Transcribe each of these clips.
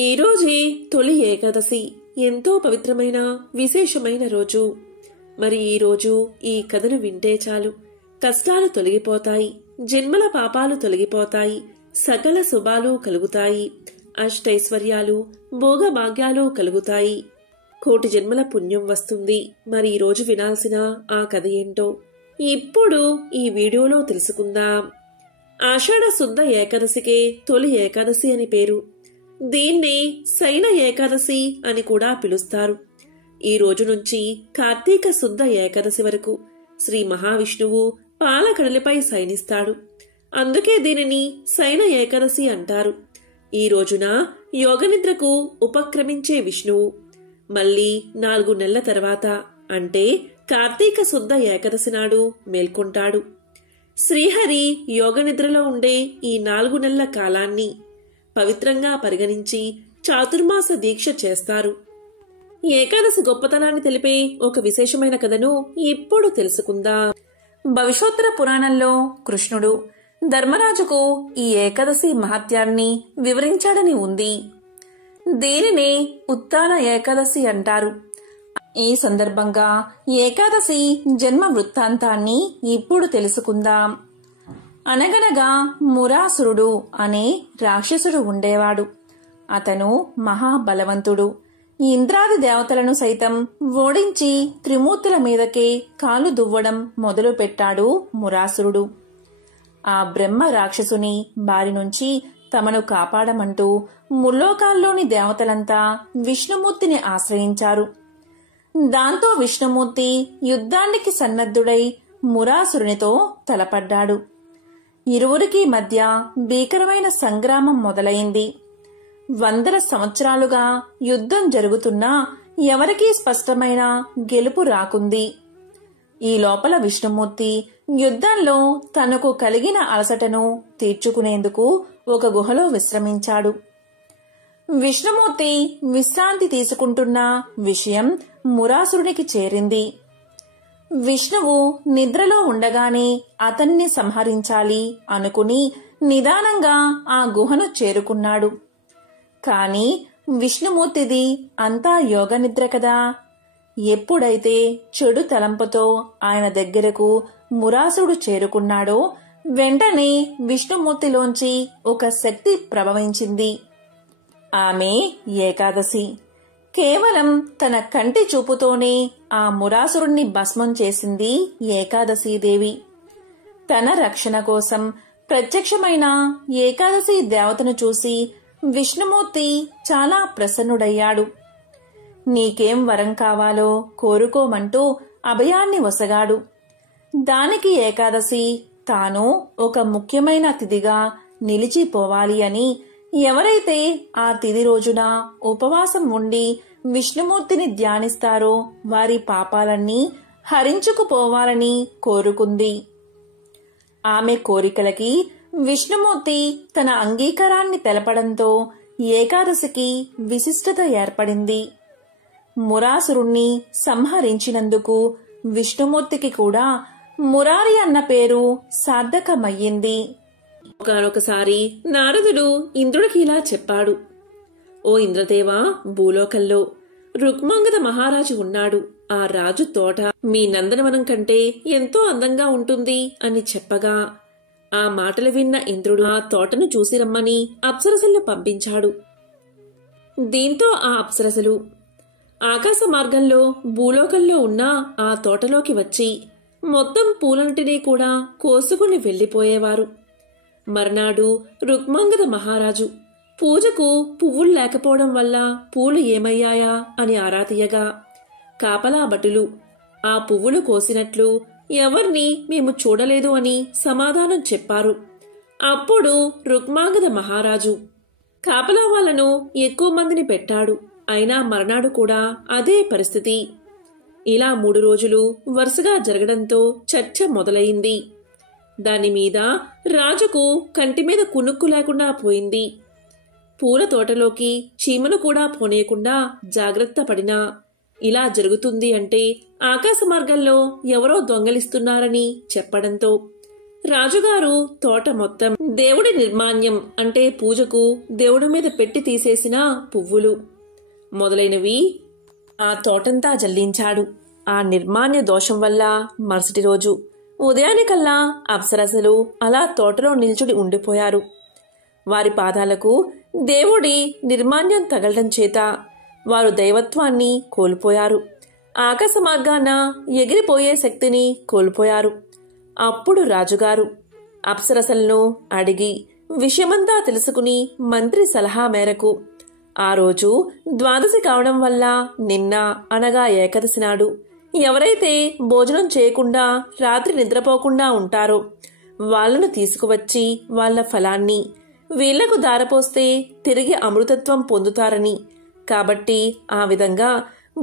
ఈరోజే తొలి ఏకాదశి, ఎంతో పవిత్రమైన విశేషమైన రోజు. మరి ఈరోజు ఈ కథను వింటే చాలు, కష్టాలు తొలగిపోతాయి, జన్మల పాపాలు తొలగిపోతాయి, సకల శుభాలు కలుగుతాయి, అష్టైశ్వర్యాలు భోగభాగ్యాలు కలుగుతాయి, కోటి జన్మల పుణ్యం వస్తుంది. మరి ఈరోజు వినాల్సిన ఆ కథ ఏంటో ఇప్పుడు ఈ వీడియోలో తెలుసుకుందాం. ఆషాఢ శుద్ధ ఏకాదశికే తొలి ఏకాదశి అని పేరు. దీన్నే శయన ఏకాదశి అని కూడా పిలుస్తారు. ఈ రోజు నుంచి కార్తీక శుద్ధ ఏకాదశి వరకు శ్రీ మహావిష్ణువు పాలకడలిపై శయనిస్తాడు. అందుకే దీనిని శయన ఏకాదశి అంటారు. ఈ రోజున యోగనిద్రకు ఉపక్రమించే విష్ణువు మళ్లీ 4 నెలల తర్వాత అంటే కార్తీక శుద్ధ ఏకాదశి నాడు మేల్కొంటాడు. శ్రీహరి యోగనిద్రలో ఉండే ఈ 4 నెలల కాలాన్ని పవిత్రంగా పరిగణించి చాతుర్మాస దీక్ష చేస్తారు. ఏకాదశి గొప్పతనాన్ని తెలిపే ఒక విశేషమైన కథను ఇప్పుడు తెలుసుకుందాం. భవిష్యోత్తర పురాణంలో కృష్ణుడు ధర్మరాజుకు ఈ ఏకాదశి మహత్యాన్ని వివరించాడని ఉంది. దీనినే ఉత్తాన ఏకాదశి అంటారు. ఈ సందర్భంగా ఏకాదశి జన్మ వృత్తాంతాన్ని ఇప్పుడు తెలుసుకుందాం. అనగనగా మురాసురుడు అనే రాక్షసుడు ఉండేవాడు. అతను మహాబలవంతుడు. ఇంద్రాది దేవతలను సైతం ఓడించి త్రిమూర్తుల మీదకే కాలు దువ్వడం మొదలుపెట్టాడు మురాసురుడు. ఆ బ్రహ్మ రాక్షసుని బారి నుంచి తమను కాపాడమంటూ ముల్లోకాల్లోని దేవతలంతా విష్ణుమూర్తిని ఆశ్రయించారు. దాంతో విష్ణుమూర్తి యుద్ధానికి సన్నద్ధుడై మురాసురునితో తలపడ్డాడు. ఇరువురికి మధ్య భీకరమైన సంగ్రామం మొదలైంది. 100 సంవత్సరాలుగా యుద్ధం జరుగుతున్నా ఎవరికీ స్పష్టమైన గెలుపు రాకుంది. ఈ లోపల విష్ణుమూర్తి యుద్ధంలో తనకు కలిగిన అలసటను తీర్చుకునేందుకు ఒక గుహలో విశ్రమించాడు. విష్ణుమూర్తి విశ్రాంతి తీసుకుంటున్న విషయం మురాసురునికి చేరింది. విష్ణువు నిద్రలో ఉండగానే అతన్ని సంహరించాలి అనుకుని నిదానంగా ఆ గుహను చేరుకున్నాడు. కాని విష్ణుమూర్తిది అంతా యోగ నిద్ర కదా. ఎప్పుడైతే చెడు తలంపుతో ఆయన దగ్గరకు మురాసుడు చేరుకున్నాడో వెంటనే విష్ణుమూర్తిలోంచి ఒక శక్తి ప్రభవించింది. ఆమె ఏకాదశి. కేవలం తన కంటి చూపుతోనే ఆ మురాసురుణ్ణి భస్మం చేసింది ఏకాదశీదేవి. తన రక్షణ కోసం ప్రత్యక్షమైన ఏకాదశి దేవతను చూసి విష్ణుమూర్తి చాలా ప్రసన్నుడయ్యాడు. నీకేం వరం కావాలో కోరుకోమంటూ అభయాన్ని వసగాడు. దానికి ఏకాదశి తాను ఒక ముఖ్యమైన తిథిగా నిలిచిపోవాలి అని, ఎవరైతే ఆ తిథి రోజున ఉపవాసం ఉండి విష్ణుమూర్తిని ధ్యానిస్తారో వారి పాపాలన్నీ హరించుకుపోవాలని కోరుకుంది. ఆమె కోరికలకి విష్ణుమూర్తి తన అంగీకారాన్ని తెలపడంతో ఏకాదశికి విశిష్టత ఏర్పడింది. మురాసురుణ్ణి సంహరించినందుకు విష్ణుమూర్తికి కూడా మురారి అన్న పేరు సార్థకమయ్యింది. ఒకసారి నారదుడు ఇంద్రుడికి ఇలా చెప్పాడు. ఓ ఇంద్రదేవా, భూలోకంలో రుక్మాంగద మహారాజు ఉన్నాడు. ఆ రాజు తోట మీ నందనవనం కంటే ఎంతో అందంగా ఉంటుంది అని చెప్పగా ఆ మాటలు విన్న ఇంద్రుడు ఆ తోటను చూసి రమ్మని అప్సరసలను పంపించాడు. దీంతో ఆ అప్సరసలు ఆకాశ మార్గంలో భూలోకంలో ఉన్న ఆ తోటలోకి వచ్చి మొత్తం పూలంటినీ కూడా కోసుకుని వెళ్లిపోయేవారు. మర్నాడు రుక్మాంగద మహారాజు పూజకు పువ్వులు లేకపోవడం వల్ల పూలు ఏమయ్యాయా అని ఆరా తీయగా కాపలా భటులు ఆ పువ్వులు కోసినట్లు ఎవర్నీ మేము చూడలేదు అని సమాధానం చెప్పారు. అప్పుడు రుక్మాంగద మహారాజు కాపలా వాళ్లను ఎక్కువ మందిని పెట్టాడు. అయినా మర్నాడు కూడా అదే పరిస్థితి. ఇలా 3 రోజులు వరుసగా జరగడంతో చర్చ మొదలైంది. దానిమీద రాజుకు కంటిమీద కునుక్కు లేకుండా పోయింది. పూల తోటలోకి చీమను కూడా పోనీయకుండా జాగ్రత్త పడినా ఇలా జరుగుతుంది అంటే ఆకాశ మార్గంలో ఎవరో దొంగలిస్తున్నారని చెప్పడంతో రాజుగారు తోట మొత్తం దేవుడి నిర్మాణ్యం అంటే పూజకు దేవుడి మీద పెట్టి తీసేసిన పువ్వులు మొదలైనవి ఆ తోటంతా జల్లించాడు. ఆ నిర్మాణ్య దోషం వల్ల మరుసటి రోజు ఉదయానికల్లా అప్సరసలు అలా తోటలో నిల్చుడి ఉండిపోయారు. వారి పాదాలకు దేవుడి నిర్మాణ్యం తగలడం చేత వారు దైవత్వాన్ని కోల్పోయారు. ఆకాశ మార్గాన ఎగిరిపోయే శక్తిని కోల్పోయారు. అప్పుడు రాజుగారు అప్సరసలను అడిగి విషయమంతా తెలుసుకుని మంత్రి సలహా మేరకు ఆ రోజు ద్వాదశి కావడం వల్ల నిన్న అనగా ఏకాదశి నాడు ఎవరైతే భోజనం చేయకుండా రాత్రి నిద్రపోకుండా ఉంటారో వాళ్లను తీసుకువచ్చి వాళ్ల ఫలాన్ని వీళ్లకు దారపోస్తే తిరిగి అమృతత్వం పొందుతారని, కాబట్టి ఆ విధంగా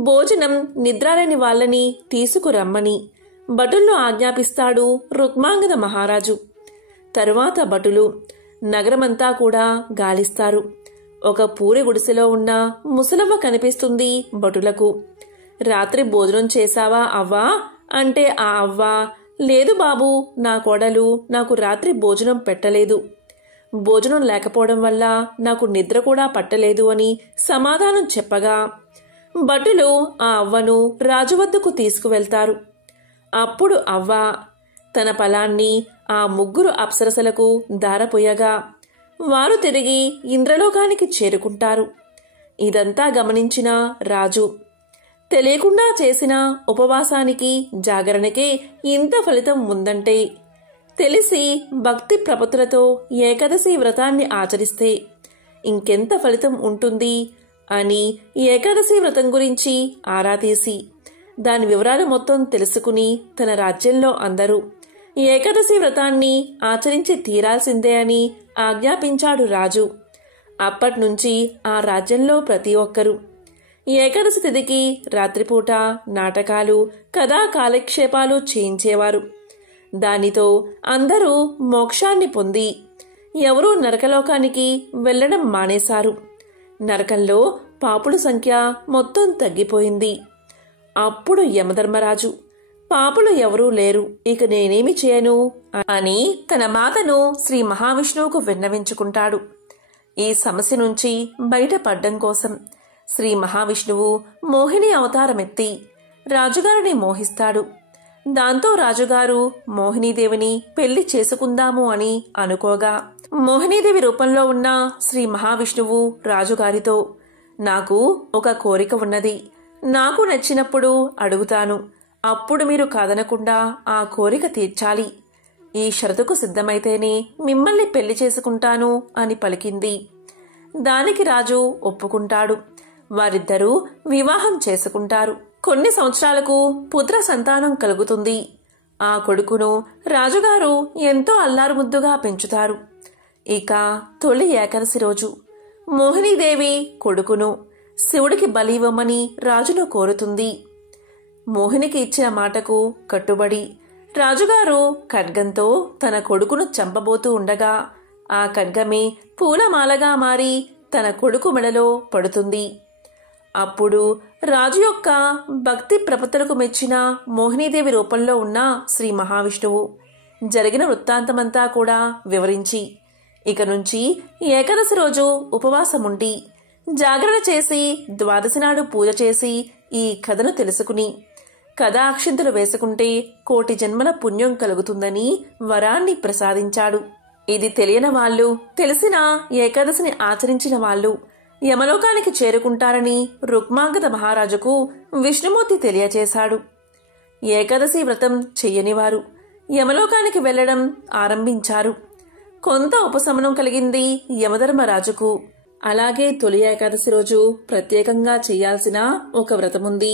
భోజనం నిద్రలేని వాళ్లని తీసుకురమ్మని భటులను ఆజ్ఞాపిస్తాడు రుక్మాంగద మహారాజు. తరువాత భటులు నగరమంతా కూడా గాలిస్తారు. ఒక పూరి గుడిసెలో ఉన్న ముసలవ్వ కనిపిస్తుంది భటులకు. రాత్రి భోజనం చేశావా అవ్వా అంటే ఆ అవ్వ, లేదు బాబు, నా కోడలు నాకు రాత్రి భోజనం పెట్టలేదు. భోజనం లేకపోవడం వల్ల నాకు నిద్ర కూడా పట్టలేదు అని సమాధానం చెప్పగా భటులు ఆ అవ్వను రాజు వద్దకు తీసుకువెళ్తారు. అప్పుడు అవ్వ తన ఫలాన్ని ఆ ముగ్గురు అప్సరసలకు దారపోయగా వారు తిరిగి ఇంద్రలోకానికి చేరుకుంటారు. ఇదంతా గమనించిన రాజు తెలియకుండా చేసిన ఉపవాసానికి జాగరణకే ఇంత ఫలితం ఉందంటే తెలిసి భక్తి ప్రపత్తులతో ఏకాదశి వ్రతాన్ని ఆచరిస్తే ఇంకెంత ఫలితం ఉంటుంది అని ఏకాదశి వ్రతం గురించి ఆరా తీసి దాని వివరాలు మొత్తం తెలుసుకుని తన రాజ్యంలో అందరూ ఏకాదశి వ్రతాన్ని ఆచరించి తీరాల్సిందే అని ఆజ్ఞాపించాడు రాజు. అప్పట్నుంచి ఆ రాజ్యంలో ప్రతి ఒక్కరూ ఏకాదశి తిథికి రాత్రిపూట నాటకాలు, కథా కాలక్షేపాలు చేయించేవారు. దానితో అందరూ మోక్షాన్ని పొంది ఎవరూ నరకలోకానికి వెళ్లడం మానేశారు. నరకంలో పాపుల సంఖ్య మొత్తం తగ్గిపోయింది. అప్పుడు యమధర్మరాజు పాపులు ఎవరూ లేరు, ఇక నేనేమి చేయను అని తన మాతను శ్రీ మహావిష్ణువుకు విన్నవించుకుంటాడు. ఈ సమస్య నుంచి బయటపడ్డం కోసం శ్రీ మహావిష్ణువు మోహిని అవతారమెత్తి రాజుగారిని మోహిస్తాడు. దాంతో రాజుగారు మోహినీదేవిని పెళ్లి చేసుకుందాము అని అనుకోగా మోహినీదేవి రూపంలో ఉన్న శ్రీ మహావిష్ణువు రాజుగారితో, నాకు ఒక కోరిక ఉన్నది, నాకు నచ్చినప్పుడు అడుగుతాను, అప్పుడు మీరు కాదనకుండా ఆ కోరిక తీర్చాలి. ఈ షరతుకు సిద్ధమైతేనే మిమ్మల్ని పెళ్లి చేసుకుంటాను అని పలికింది. దానికి రాజు ఒప్పుకుంటాడు. వారిద్దరూ వివాహం చేసుకుంటారు. కొన్ని సంవత్సరాలకు పుత్ర సంతానం కలుగుతుంది. ఆ కొడుకును రాజుగారు ఎంతో అల్లారుముద్దుగా పెంచుతారు. ఇక తొలి ఏకాదశి రోజు మోహినీదేవి కొడుకును శివుడికి బలి ఇవ్వమని రాజును కోరుతుంది. మోహినికి ఇచ్చిన మాటకు కట్టుబడి రాజుగారు ఖడ్గంతో తన కొడుకును చంపబోతూ ఉండగా ఆ ఖడ్గమే పూలమాలగా మారి తన కొడుకు మెడలో పడుతుంది. అప్పుడు రాజు యొక్క భక్తి ప్రపత్తులకు మెచ్చిన మోహినీదేవి రూపంలో ఉన్న శ్రీ మహావిష్ణువు జరిగిన వృత్తాంతమంతా కూడా వివరించి ఇక నుంచి ఏకాదశి రోజు ఉపవాసముండి జాగరణ చేసి ద్వాదశి నాడు పూజ చేసి ఈ కథను తెలుసుకుని కథా అక్షింతలు వేసుకుంటే 1,000,000 జన్మల పుణ్యం కలుగుతుందని వరాన్ని ప్రసాదించాడు. ఇది తెలియని వాళ్ళు, తెలిసిన ఏకాదశిని ఆచరించిన వాళ్ళు యమలోకానికి చేరుకుంటారని రుక్మాంగద మహారాజుకు విష్ణుమూర్తి తెలియచేశాడు. ఏకాదశి వ్రతం చెయ్యనివారు యమలోకానికి వెళ్లడం ఆరంభించారు. కొంత ఉపశమనం కలిగింది యమధర్మరాజుకు. అలాగే తొలి ఏకాదశి రోజు ప్రత్యేకంగా చేయాల్సిన ఒక వ్రతముంది.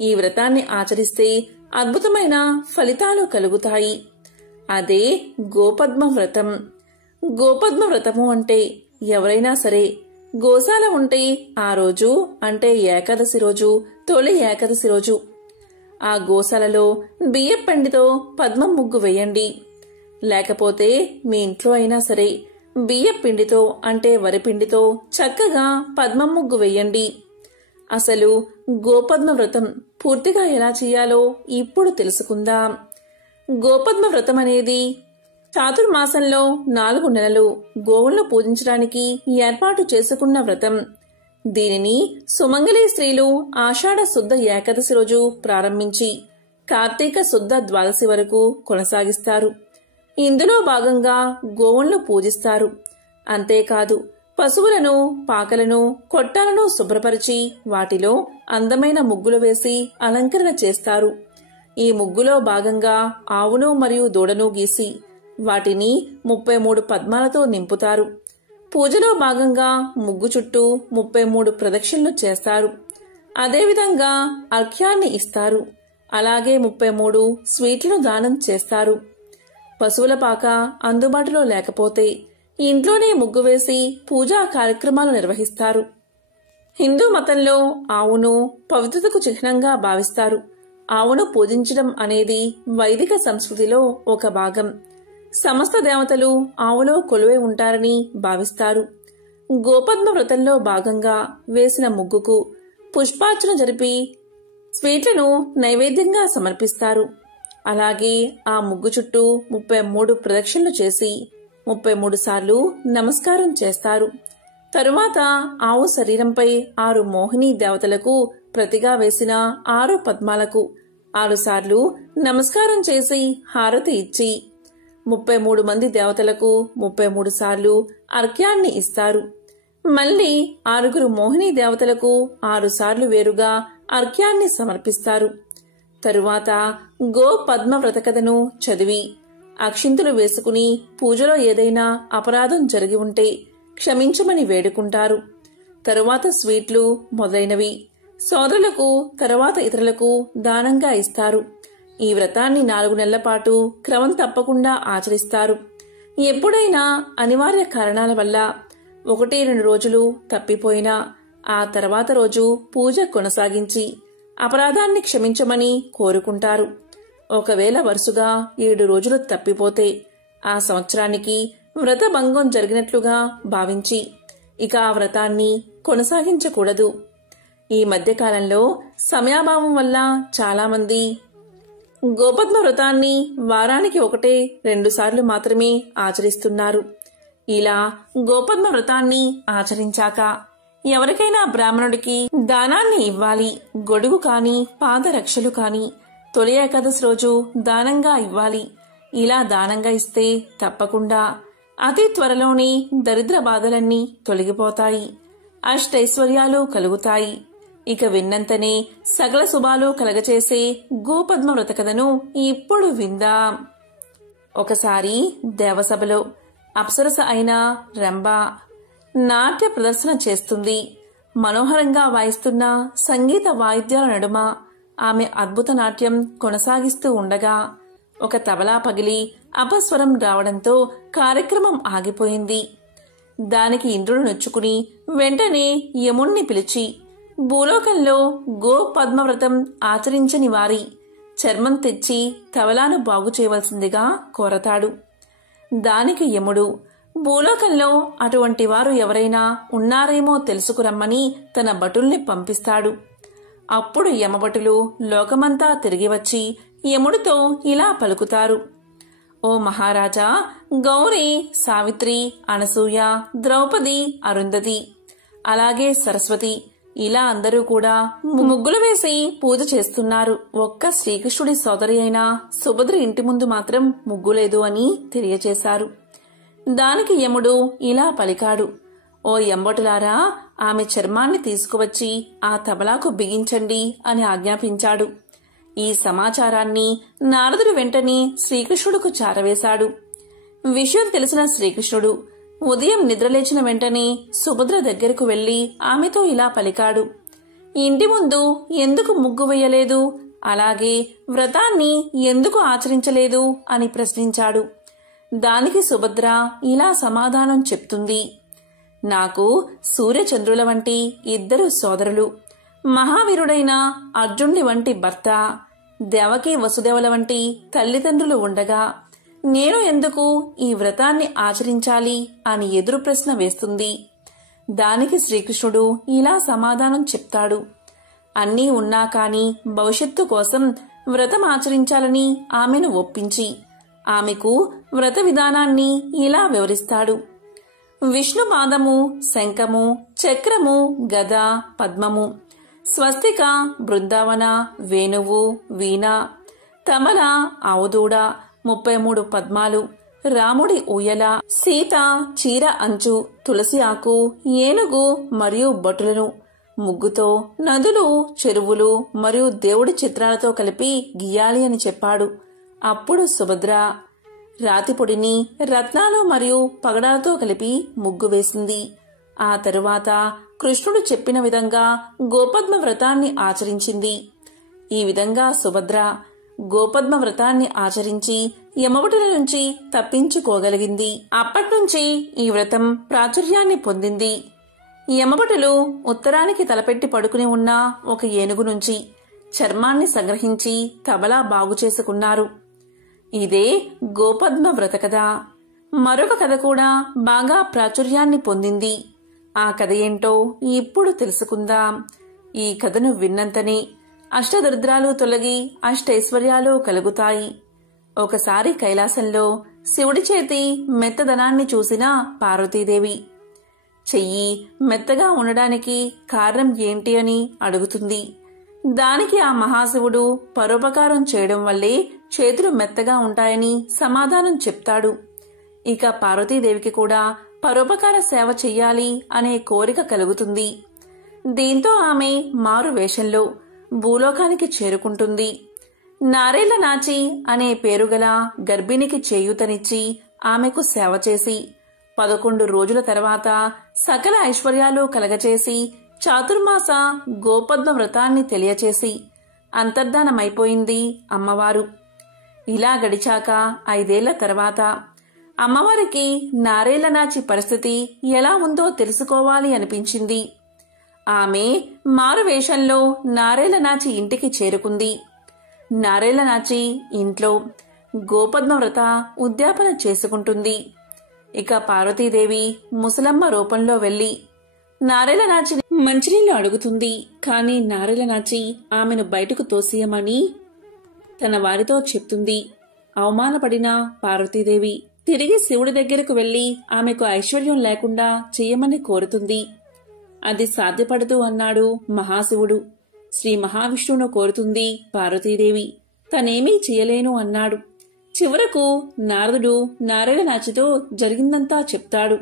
ఈ వ్రతాన్ని ఆచరిస్తే అద్భుతమైన ఫలితాలు కలుగుతాయి. అదే గోపద్మ వ్రతం. గోపద్మ వ్రతము అంటే ఎవరైనా సరే గోశాల ఉంటే ఆ రోజు అంటే ఏకాదశి రోజు, తొలి ఏకాదశి రోజు ఆ గోశాలలో బియ్యం పిండితో పద్మం ముగ్గు వేయండి. లేకపోతే మీ ఇంట్లో అయినా సరే బియ్యం పిండితో అంటే వరిపిండితో చక్కగా పద్మం ముగ్గు వేయండి. అసలు గోపద్మ వ్రతం పూర్తిగా ఎలా చేయాలో ఇప్పుడు తెలుసుకుందాం. గోపద్మ వ్రతం అనేది చాతుర్మాసంలో 4 నెలలు గోవులను పూజించడానికి ఏర్పాటు చేసుకున్న వ్రతం. దీనిని సుమంగళి స్త్రీలు ఆషాఢ శుద్ధ ఏకాదశి రోజు ప్రారంభించి కార్తీక శుద్ధ ద్వాదశి వరకు కొనసాగిస్తారు. ఇందులో భాగంగా గోవులను పూజిస్తారు. అంతేకాదు పశువులను, పాకలను, కొట్టాలను శుభ్రపరిచి వాటిలో అందమైన ముగ్గులు వేసి అలంకరణ చేస్తారు. ఈ ముగ్గులో భాగంగా ఆవును మరియు దూడను గీసి వాటిని 33 పద్మాలతో నింపుతారు. పూజలో భాగంగా ముగ్గు చుట్టూ 33 ప్రదక్షిణలు చేస్తారు. అదేవిధంగా అర్ఘ్యాన్ని ఇస్తారు. అలాగే 33 స్వీట్లను దానం చేస్తారు. పశువుల పాక అందుబాటులో లేకపోతే ఇంట్లోనే ముగ్గు వేసి పూజా కార్యక్రమాలు నిర్వహిస్తారు. హిందూ మతంలో ఆవును పవిత్రతకు చిహ్నంగా భావిస్తారు. ఆవును పూజించడం అనేది వైదిక సంస్కృతిలో ఒక భాగం. సమస్త దేవతలు ఆవులో కొలువై ఉంటారని భావిస్తారు. గోపద్మ వ్రతంలో భాగంగా వేసిన ముగ్గుకు పుష్పార్చన జరిపి స్వీట్లను నైవేద్యంగా సమర్పిస్తారు. అలాగే ఆ ముగ్గు చుట్టూ 33 ప్రదక్షిణలు చేసి 33 సార్లు నమస్కారం చేస్తారు. తరువాత ఆవు శరీరంపై 6 మోహిని దేవతలకు ప్రతిగా వేసిన 6 పద్మాలకు 6 సార్లు నమస్కారం చేసి హారతి ఇచ్చి 33 మంది దేవతలకు 33 సార్లు అర్ఘ్యాన్ని ఇస్తారు. మళ్లీ 6 మోహిని దేవతలకు 6 సార్లు వేరుగా అర్ఘ్యాన్ని సమర్పిస్తారు. తరువాత గో పద్మ వ్రతకథను చదివి అక్షింతలు వేసుకుని పూజలో ఏదైనా అపరాధం జరిగి ఉంటే క్షమించమని వేడుకుంటారు. తరువాత స్వీట్లు మొదలైనవి సోదరులకు, తరువాత ఇతరులకు దానంగా ఇస్తారు. ఈ వ్రతాన్ని 4 నెలల పాటు క్రమం తప్పకుండా ఆచరిస్తారు. ఎప్పుడైనా అనివార్య కారణాల వల్ల 1-2 రోజులు తప్పిపోయినా ఆ తర్వాత రోజు పూజ కొనసాగించి అపరాధాన్ని క్షమించమని కోరుకుంటారు. ఒకవేళ వరుసగా 7 రోజులు తప్పిపోతే ఆ సంవత్సరానికి వ్రత భంగం జరిగినట్లుగా భావించి ఇక ఆ వ్రతాన్ని కొనసాగించకూడదు. ఈ మధ్యకాలంలో సమయాభావం వల్ల చాలామంది గోపద్మ వ్రతాన్ని వారానికి 1-2 సార్లు మాత్రమే ఆచరిస్తున్నారు. ఇలా గోపద్మ వ్రతాన్ని ఆచరించాక ఎవరికైనా బ్రాహ్మణుడికి దానాన్ని ఇవ్వాలి. గొడుగు కాని, పాదరక్షలు కాని తొలి ఏకాదశి రోజు దానంగా ఇవ్వాలి. ఇలా దానంగా ఇస్తే తప్పకుండా అతి త్వరలోనే దరిద్ర బాధలన్నీ తొలగిపోతాయి, అష్టైశ్వర్యాలు కలుగుతాయి. ఇక విన్నంతనే సకల శుభాలు కలగచేసే గోపద్మ వ్రత కథను ఇప్పుడు విందాం. ఒకసారి దేవసభలో అప్సరస అయిన రంభ నాట్య ప్రదర్శన చేస్తుంది. మనోహరంగా వాయిస్తున్న సంగీత వాయిద్యాల నడుమ ఆమె అద్భుత నాట్యం కొనసాగిస్తూ ఉండగా ఒక తబలా పగిలి అపస్వరం రావడంతో కార్యక్రమం ఆగిపోయింది. దానికి ఇంద్రుడు నొచ్చుకుని వెంటనే యముణ్ణి పిలిచి భూలోకంలో గో పద్మవ్రతం ఆచరించని వారి చర్మం తెచ్చి తబలాను బాగు చేయవలసిందిగా కోరతాడు. దానికి యముడు భూలోకంలో అటువంటి వారు ఎవరైనా ఉన్నారేమో తెలుసుకురమ్మని తన భటుల్ని పంపిస్తాడు. అప్పుడు యమభటులు లోకమంతా తిరిగి వచ్చి యముడితో ఇలా పలుకుతారు: ఓ మహారాజా, గౌరీ, సావిత్రి, అనసూయ, ద్రౌపది, అరుంధతి, అలాగే సరస్వతి ఇలా అందరూ కూడా ముగ్గులు వేసి పూజ చేస్తున్నారు. ఒక్క శ్రీకృష్ణుడి సోదరి అయిన సుభద్ర ఇంటి ముందు మాత్రం ముగ్గులేదు అని తెలియచేశారు. దానికి యముడు ఇలా పలికాడు: ఓ యంబటులారా, ఆమె చర్మాన్ని తీసుకువచ్చి ఆ తబలాకు బిగించండి అని ఆజ్ఞాపించాడు. ఈ సమాచారాన్ని నారదుడు వెంటనే శ్రీకృష్ణుడుకు చారవేశాడు. విషయం తెలిసిన శ్రీకృష్ణుడు ఉదయం నిద్రలేచిన వెంటనే సుభద్ర దగ్గరకు వెళ్లి ఆమెతో ఇలా పలికాడు: ఇంటి ముందు ఎందుకు ముగ్గు వేయలేదు, అలాగే వ్రతాన్ని ఎందుకు ఆచరించలేదు అని ప్రశ్నించాడు. దానికి సుభద్ర ఇలా సమాధానం చెప్తుంది: నాకు సూర్యచంద్రుల వంటి 2 సోదరులు, మహావీరుడైన అర్జునుడి వంటి భర్త, దేవకి వసుదేవుల వంటి తల్లిదండ్రులు ఉండగా నేను ఎందుకు ఈ వ్రతాన్ని ఆచరించాలి అని ఎదురు ప్రశ్న వేస్తుంది. దానికి శ్రీకృష్ణుడు ఇలా సమాధానం చెప్తాడు: అన్నీ ఉన్నా కాని భవిష్యత్తు కోసం వ్రతం ఆచరించాలని ఆమెను ఒప్పించి ఆమెకు వ్రత విధానాన్ని ఇలా వివరిస్తాడు. విష్ణు పాదము, శంఖము, చక్రము, గద, పద్మము, స్వస్తిక, బృందావన, వేణువు, వీణ, తమల, ఆవుదూడ, 33 పద్మాలు, రాముడి ఊయల, సీత చీర అంచు, తులసి ఆకు, ఏనుగు మరియు భటులను ముగ్గుతో, నదులు, చెరువులు మరియు దేవుడి చిత్రాలతో కలిపి గీయాలి అని చెప్పాడు. అప్పుడు సుభద్ర రాతిపొడిని రత్నాలు మరియు పగడాలతో కలిపి ముగ్గు వేసింది. ఆ తరువాత కృష్ణుడు చెప్పిన విధంగా గోపద్మ వ్రతాన్ని ఆచరించింది. ఈ విధంగా సుభద్ర గోపద్మ వ్రతాన్ని ఆచరించి యమభటుల నుంచి తప్పించుకోగలిగింది. అప్పట్నుంచి ఈ వ్రతం ప్రాచుర్యాన్ని పొందింది. యమభటులు ఉత్తరానికి తలపెట్టి పడుకుని ఉన్న ఒక ఏనుగు నుంచి చర్మాన్ని సంగ్రహించి తబలా బాగు చేసుకున్నారు. ఇదే గోపద్మ వ్రత కథ. మరొక కథ కూడా బాగా ప్రాచుర్యాన్ని పొందింది. ఆ కథ ఏంటో ఇప్పుడు తెలుసుకుందాం. ఈ కథను విన్నంతనే అష్టదరిద్రాలు తొలగి అష్టైశ్వర్యాలు కలుగుతాయి. ఒకసారి కైలాసంలో శివుడి చేతి మెత్తదనాన్ని చూసిన పార్వతీదేవి చెయ్యి మెత్తగా ఉండడానికి కారణం ఏంటి అని అడుగుతుంది. దానికి ఆ మహాశివుడు పరోపకారం చేయడం వల్లే చేతులు మెత్తగా ఉంటాయని సమాధానం చెప్తాడు. ఇక పార్వతీదేవికి కూడా పరోపకార సేవ చెయ్యాలి అనే కోరిక కలుగుతుంది. దీంతో ఆమె మారు వేషంలో భూలోకానికి చేరుకుంటుంది. నారేళ్ల నాచి అనే పేరుగల గర్భిణికి చేయూతనిచ్చి ఆమెకు సేవ చేసి 11 రోజుల తర్వాత సకల ఐశ్వర్యాలు కలగచేసి చాతుర్మాస గోపద్మ వ్రతాన్ని తెలియచేసి అంతర్ధానమైపోయింది అమ్మవారు. ఇలా గడిచాక 5 ఏళ్ల తర్వాత అమ్మవారికి నారేళ్ల నాచి పరిస్థితి ఎలా ఉందో తెలుసుకోవాలి అనిపించింది. ఆమె మారువేషంలో నారేళ్ల నాచి ఇంటికి చేరుకుంది. నారేళ్ల నాచి ఇంట్లో గోపద్మ వ్రత ఉద్యాపన చేసుకుంటుంది. ఇక పార్వతీదేవి ముసలమ్మ రూపంలో వెళ్లి నారేళ్ల నాచిని మంచినీళ్లు అడుగుతుంది. కాని నారేళ్ల నాచి ఆమెను బయటకు తోసియమని తన వారితో చెప్తుంది. అవమానపడిన పార్వతీదేవి తిరిగి శివుడి దగ్గరకు వెళ్లి ఆమెకు ఐశ్వర్యం లేకుండా చెయ్యమని కోరుతుంది. అది సాధ్యపడదు అన్నాడు మహాశివుడు. శ్రీ మహావిష్ణువును కోరుతుంది పార్వతీదేవి. తనేమీ చెయ్యలేను అన్నాడు. చివరకు నారదుడు నారేళ్ల నాచితో జరిగిందంతా చెప్తాడు.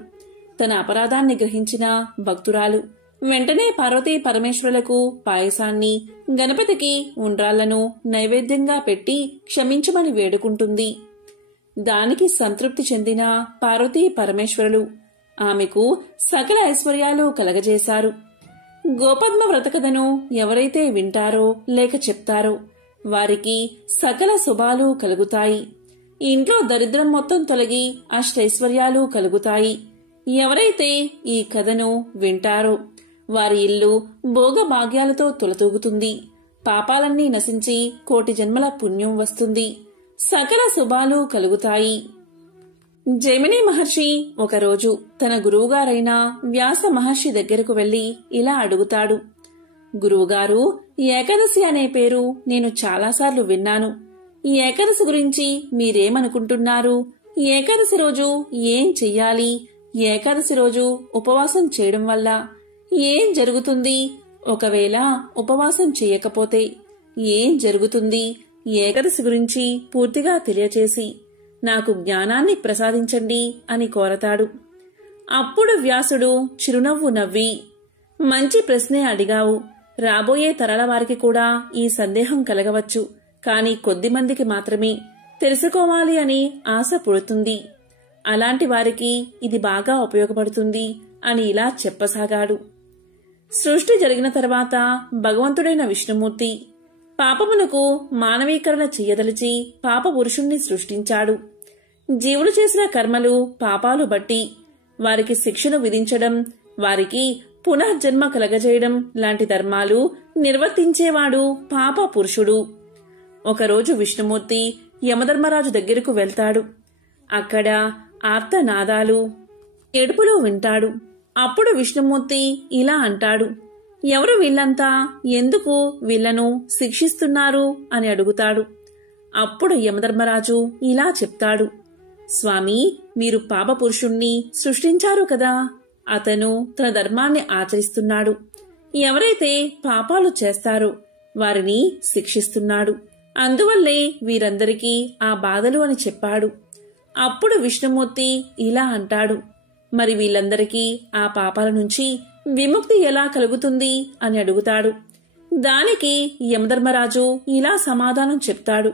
తన అపరాధాన్ని గ్రహించిన భక్తురాలు వెంటనే పార్వతీ పరమేశ్వరులకు పాయసాన్ని, గణపతికి ఉండ్రాళ్లను నైవేద్యంగా పెట్టి క్షమించమని వేడుకుంటుంది. దానికి సంతృప్తి చెందిన పార్వతీ పరమేశ్వరులు ఆమెకు సకల ఐశ్వర్యాలు కలగజేశారు. గోపద్మ వ్రతకథను ఎవరైతే వింటారో లేక చెప్తారో వారికి సకల శుభాలు కలుగుతాయి. ఇంట్లో దరిద్రం మొత్తం తొలగి అష్టైశ్వర్యాలు కలుగుతాయి. ఎవరైతే ఈ కథను వింటారో వారి ఇల్లు భోగభాగ్యాలతో తొలతూగుతుంది. పాపాలన్నీ నశించి 1,000,000 జన్మల పుణ్యం వస్తుంది. సకల శుభాలు కలుగుతాయి. జైమిని మహర్షి ఒకరోజు తన గురువుగారైన వ్యాస మహర్షి దగ్గరకు వెళ్లి ఇలా అడుగుతాడు. గురువుగారు, ఏకాదశి అనే పేరు నేను చాలాసార్లు విన్నాను. ఈ ఏకాదశి గురించి మీరేమనుకుంటున్నారు? ఏకాదశి రోజు ఏం చెయ్యాలి? ఏకాదశి రోజు ఉపవాసం చేయడం వల్ల ఏం జరుగుతుంది? ఒకవేళ ఉపవాసం చేయకపోతే ఏం జరుగుతుంది? ఏకాదశి గురించి పూర్తిగా తెలియచేసి నాకు జ్ఞానాన్ని ప్రసాదించండి అని కోరతాడు. అప్పుడు వ్యాసుడు చిరునవ్వు నవ్వి, మంచి ప్రశ్నే అడిగావు. రాబోయే తరాల వారికి కూడా ఈ సందేహం కలగవచ్చు. కాని కొద్దిమందికి మాత్రమే తెలుసుకోవాలి అని ఆశ పుడుతుంది. అలాంటి వారికి ఇది బాగా ఉపయోగపడుతుంది అని ఇలా చెప్పసాగాడు. సృష్టి జరిగిన తర్వాత భగవంతుడైన విష్ణుమూర్తి పాపమునకు మానవీకరణ చెయ్యదలిచి పాప పురుషుణ్ణి సృష్టించాడు. జీవులు చేసిన కర్మలు పాపాలు బట్టి వారికి శిక్షను విధించడం, వారికి పునఃజన్మ కలగజేయడం లాంటి ధర్మాలు నిర్వర్తించేవాడు పాప పురుషుడు. ఒకరోజు విష్ణుమూర్తి యమధర్మరాజు దగ్గరకు వెళ్తాడు. అక్కడ ఆర్తనాదాలు, ఏడుపులు వింటాడు. అప్పుడు విష్ణుమూర్తి ఇలా అంటాడు. ఎవరు వీళ్లంతా? ఎందుకు వీళ్లను శిక్షిస్తున్నారు అని అడుగుతాడు. అప్పుడు యమధర్మరాజు ఇలా చెప్తాడు. స్వామి, మీరు పాపపురుషుణ్ణి సృష్టించారు కదా, అతను తన ధర్మాన్ని ఆచరిస్తున్నాడు. ఎవరైతే పాపాలు చేస్తారో వారిని శిక్షిస్తున్నాడు. అందువల్లే వీరందరికీ ఆ బాధలు అని చెప్పాడు. అప్పుడు విష్ణుమూర్తి ఇలా అంటాడు, మరి వీళ్ళందరికీ ఆ పాపాల నుంచి విముక్తి ఎలా కలుగుతుంది అని అడుగుతాడు. దానికి యమధర్మరాజు ఇలా సమాధానం చెప్తాడు,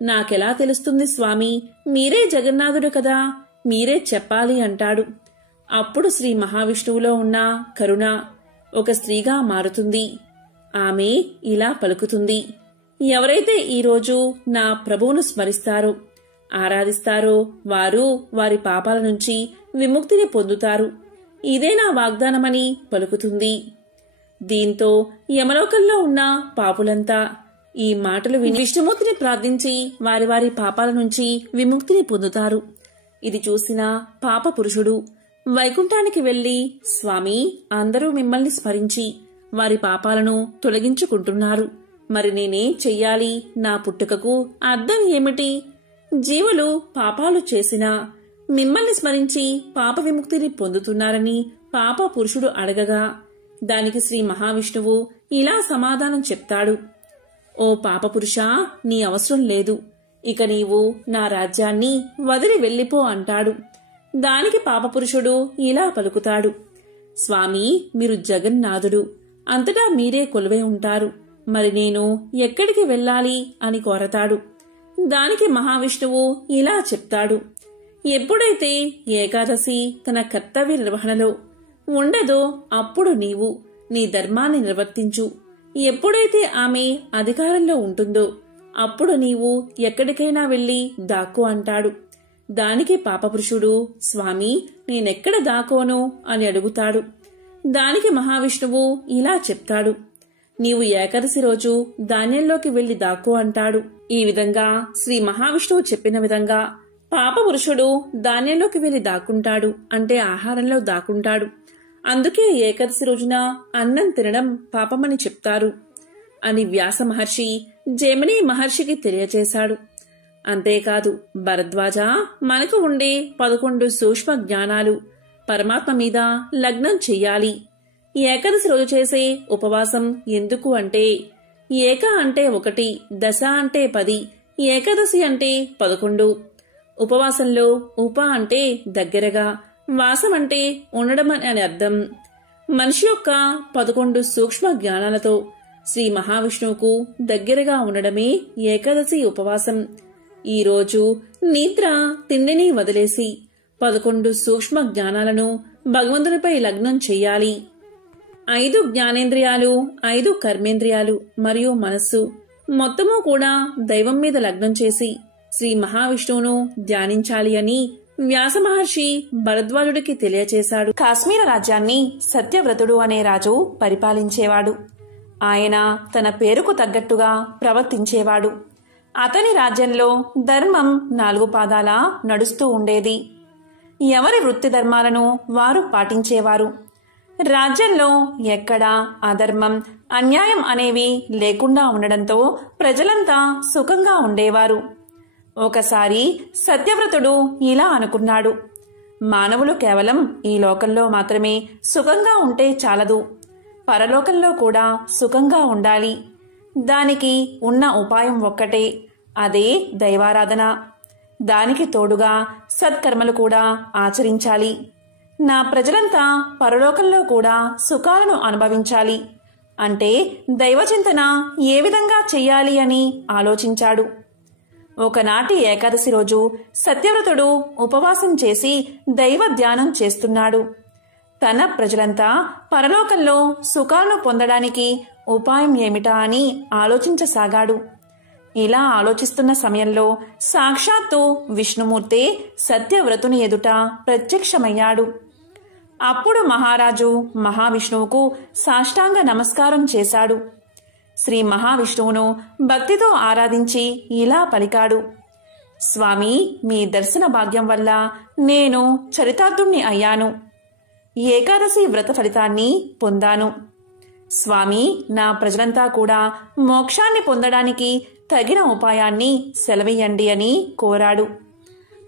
నాకెలా తెలుస్తుంది స్వామి, మీరే జగన్నాథుడు కదా, మీరే చెప్పాలి అంటాడు. అప్పుడు శ్రీ మహావిష్ణువులో ఉన్న కరుణ ఒక స్త్రీగా మారుతుంది. ఆమె ఇలా పలుకుతుంది, ఎవరైతే ఈరోజు నా ప్రభువును స్మరిస్తారో, ఆరాధిస్తారో వారు వారి పాపాల నుంచి విముక్తిని పొందుతారు. ఇదే నా వాగ్దానమని పలుకుతుంది. దీంతో యమలోకంలో ఉన్న పాపులంతా ఈ మాటలు విని విష్ణుమూర్తిని ప్రార్థించి వారి వారి పాపాల నుంచి విముక్తిని పొందుతారు. ఇది చూసిన పాప పురుషుడు వైకుంఠానికి వెళ్లి, స్వామి, అందరూ మిమ్మల్ని స్మరించి వారి పాపాలను తొలగించుకుంటున్నారు. మరి నేనేం చెయ్యాలి? నా పుట్టుకకు అర్థం ఏమిటి? జీవులు పాపాలు చేసినా మిమ్మల్ని స్మరించి పాప విముక్తిని పొందుతున్నారని పాప పురుషుడు అడగగా, దానికి శ్రీ మహావిష్ణువు ఇలా సమాధానం చెప్తాడు, ఓ పాపపురుషా, నీ అవసరం లేదు. ఇక నీవు నా రాజ్యాన్ని వదిలి వెళ్ళిపో అంటాడు. దానికి పాపపురుషుడు ఇలా పలుకుతాడు, స్వామి, మీరు జగన్నాథుడు, అంతటా మీరే కొలువై ఉంటారు. మరి నేను ఎక్కడికి వెళ్ళాలి అని కోరతాడు. దానికి మహావిష్ణువు ఇలా చెప్తాడు, ఎప్పుడైతే ఏకాదశి తన కర్తవ్య నిర్వహణలో ఉండదో అప్పుడు నీవు నీ ధర్మాన్ని నిర్వర్తించు. ఎప్పుడైతే ఆమె అధికారంలో ఉంటుందో అప్పుడు నీవు ఎక్కడికైనా వెళ్లి దాక్కో అంటాడు. దానికి పాపపురుషుడు, స్వామి, నేనెక్కడ దాకోను అని అడుగుతాడు. దానికి మహావిష్ణువు ఇలా చెప్తాడు, నీవు ఏకాదశి రోజు ధాన్యంలోకి వెళ్లి దాక్కో అంటాడు. ఈ విధంగా శ్రీ మహావిష్ణువు చెప్పిన విధంగా పాపపురుషుడు ధాన్యంలోకి వెళ్లి దాక్కుంటాడు, అంటే ఆహారంలో దాక్కుంటాడు. అందుకే ఏకాదశి రోజున అన్నం తినడం పాపమని చెప్తారు అని వ్యాస మహర్షి జైమిని మహర్షికి తెలియచేశాడు. అంతేకాదు, భరద్వాజ, మనకు ఉండే 11 సూక్ష్మ జ్ఞానాలు పరమాత్మ మీద లగ్నం చెయ్యాలి. ఏకాదశి రోజు చేసే ఉపవాసం ఎందుకు అంటే, ఏక అంటే 1, దశ అంటే 10, ఏకాదశి అంటే 11. ఉపవాసంలో ఉప అంటే దగ్గరగా, వాసం అంటే ఉండడం అని అర్థం. మనిషి యొక్క 11 సూక్ష్మ జ్ఞానాలతో శ్రీ మహావిష్ణువుకు దగ్గరగా ఉండడమే ఏకాదశి ఉపవాసం. ఈరోజు నిద్ర, తిండిని వదిలేసి 11 సూక్ష్మ జ్ఞానాలను భగవంతునిపై లగ్నం చెయ్యాలి. 5 జ్ఞానేంద్రియాలు, 5 కర్మేంద్రియాలు మరియు మనస్సు మొత్తము కూడా దైవం మీద లగ్నం చేసి శ్రీ మహావిష్ణువును ధ్యానించాలి అని వ్యాస మహర్షి భరద్వాజుడికి తెలియచేశాడు. కాశ్మీర రాజ్యాన్ని సత్యవ్రతుడు అనే రాజు పరిపాలించేవాడు. ఆయన తన పేరుకు తగ్గట్టుగా ప్రవర్తించేవాడు. అతని రాజ్యంలో ధర్మం 4 పాదాల నడుస్తూ ఉండేది. ఎవరి వృత్తి ధర్మాలను వారు పాటించేవారు. రాజ్యంలో ఎక్కడా అధర్మం, అన్యాయం అనేవి లేకుండా ఉండడంతో ప్రజలంతా సుఖంగా ఉండేవారు. ఒకసారి సత్యవ్రతుడు ఇలా అనుకున్నాడు, మానవులు కేవలం ఈ లోకంలో మాత్రమే సుఖంగా ఉంటే చాలదు, పరలోకంలో కూడా సుఖంగా ఉండాలి. దానికి ఉన్న ఉపాయం ఒక్కటే, అదే దైవారాధన. దానికి తోడుగా సత్కర్మలు కూడా ఆచరించాలి. నా ప్రజలంతా పరలోకంలో కూడా సుఖాలను అనుభవించాలి అంటే దైవచింతన ఏ విధంగా చెయ్యాలి అని ఆలోచించాడు. ఒకనాటి ఏకాదశి రోజు సత్యవ్రతుడు ఉపవాసం చేసి దైవ ధ్యానం చేస్తున్నాడు. తన ప్రజలంతా పరలోకంలో సుఖాలను పొందడానికి ఉపాయం ఏమిటా అని ఆలోచించసాగాడు. ఇలా ఆలోచిస్తున్న సమయంలో సాక్షాత్తు విష్ణుమూర్తే సత్యవ్రతుని ఎదుట ప్రత్యక్షమయ్యాడు. అప్పుడు మహారాజు మహావిష్ణువుకు సాష్టాంగ నమస్కారం చేశాడు. శ్రీ మహావిష్ణువును భక్తితో ఆరాధించి ఇలా పలికాడు, స్వామి, మీ దర్శన భాగ్యం వల్ల నేను చరితార్థుణ్ణి అయ్యాను. ఏకాదశి వ్రత ఫలితాన్ని పొందాను. స్వామి, నా ప్రజలంతా కూడా మోక్షాన్ని పొందడానికి తగిన ఉపాయాన్ని సెలవీయండి అని కోరాడు.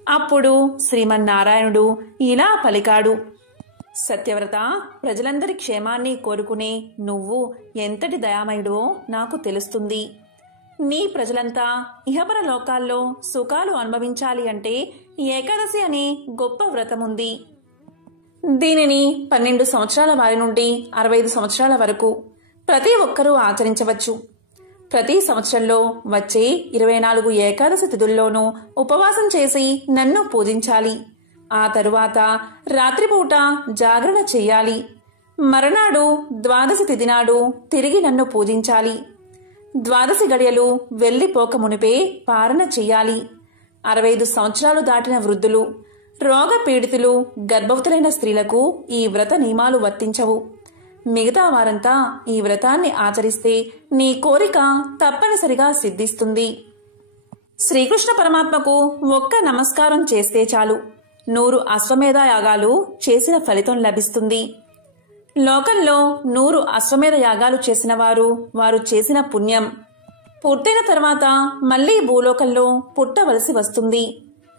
అప్పుడు శ్రీమన్నారాయణుడు ఇలా పలికాడు. సత్యవ్రత, ప్రజలందరి క్షేమాన్ని కోరుకునే నువ్వు ఎంతటి దయామయుడో నాకు తెలుస్తుంది. నీ ప్రజలంతా ఇహపర లోకాల్లో సుఖాలు అనుభవించాలి అంటే ఏకాదశి అనే గొప్ప వ్రతముంది. దీనిని 12 సంవత్సరాల వారి నుండి 65 సంవత్సరాల వరకు ప్రతి ఒక్కరూ ఆచరించవచ్చు. ప్రతి సంవత్సరంలో వచ్చే 24 ఏకాదశి తిథుల్లోనూ ఉపవాసం చేసి నన్ను పూజించాలి. ఆ తరువాత రాత్రిపూట జాగరణ చెయ్యాలి. మరునాడు ద్వాదశి తిథి నాడు తిరిగి నన్ను పూజించాలి. ద్వాదశి గడియలు వెళ్లిపోక మునిపే పారణ చెయ్యాలి. 65 సంవత్సరాలు దాటిన వృద్ధులు, రోగ పీడితులు, గర్భవతులైన స్త్రీలకు ఈ వ్రత నియమాలు వర్తించవు. మిగతా వారంతా ఈ వ్రతాన్ని ఆచరిస్తే నీ కోరిక తప్పనిసరిగా సిద్ధిస్తుంది. శ్రీకృష్ణ పరమాత్మకు ఒక్క నమస్కారం చేస్తే చాలు 100 అశ్వమేధ యాగాలు చేసిన ఫలితం లభిస్తుంది. లోకంలో 100 అశ్వమేధ యాగాలు చేసిన వారు చేసిన పుణ్యం పూర్తయిన తర్వాత మళ్లీ భూలోకంలో పుట్టవలసి వస్తుంది.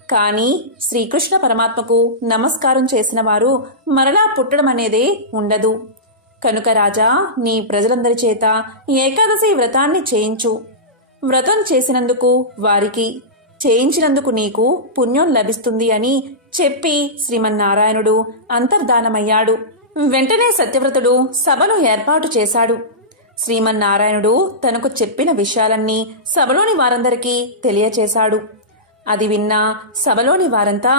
కానీ శ్రీకృష్ణ పరమాత్మకు నమస్కారం చేసిన వారు మరలా పుట్టడం అనేదే ఉండదు. కనుక రాజా, నీ ప్రజలందరి చేత ఏకాదశి వ్రతాన్ని చేయించు. వ్రతం చేసినందుకు వారికి, చేయించినందుకు నీకు పుణ్యం లభిస్తుంది అని చెప్పి శ్రీమన్నారాయణుడు అంతర్ధానమయ్యాడు. వెంటనే సత్యవ్రతుడు సభను ఏర్పాటు చేశాడు. శ్రీమన్నారాయణుడు తనకు చెప్పిన విషయాలన్నీ సభలోని వారందరికీ తెలియచేశాడు. అది విన్నా సభలోని వారంతా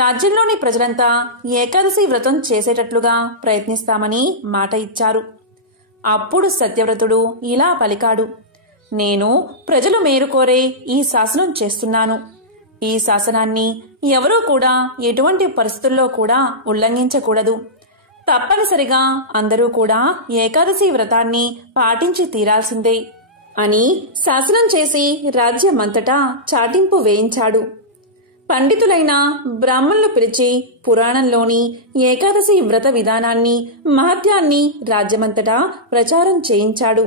రాజ్యంలోని ప్రజలంతా ఏకాదశి వ్రతం చేసేటట్లుగా ప్రయత్నిస్తామని మాట ఇచ్చారు. అప్పుడు సత్యవ్రతుడు ఇలా పలికాడు. నేను ప్రజలు మేలుకోరే ఈ శాసనం చేస్తున్నాను. ఈ శాసనాన్ని ఎవరూ కూడా ఎటువంటి పరిస్థితుల్లో కూడా ఉల్లంఘించకూడదు. తప్పనిసరిగా అందరూ కూడా ఏకాదశి వ్రతాన్ని పాటించి తీరాల్సిందే అని శాసనం చేసి రాజ్యమంతటా చాటింపు వేయించాడు. పండితులైన బ్రాహ్మణులు పిలిచి పురాణంలోని ఏకాదశి వ్రత విధానాన్ని, మహత్యాన్ని రాజ్యమంతటా ప్రచారం చేయించాడు.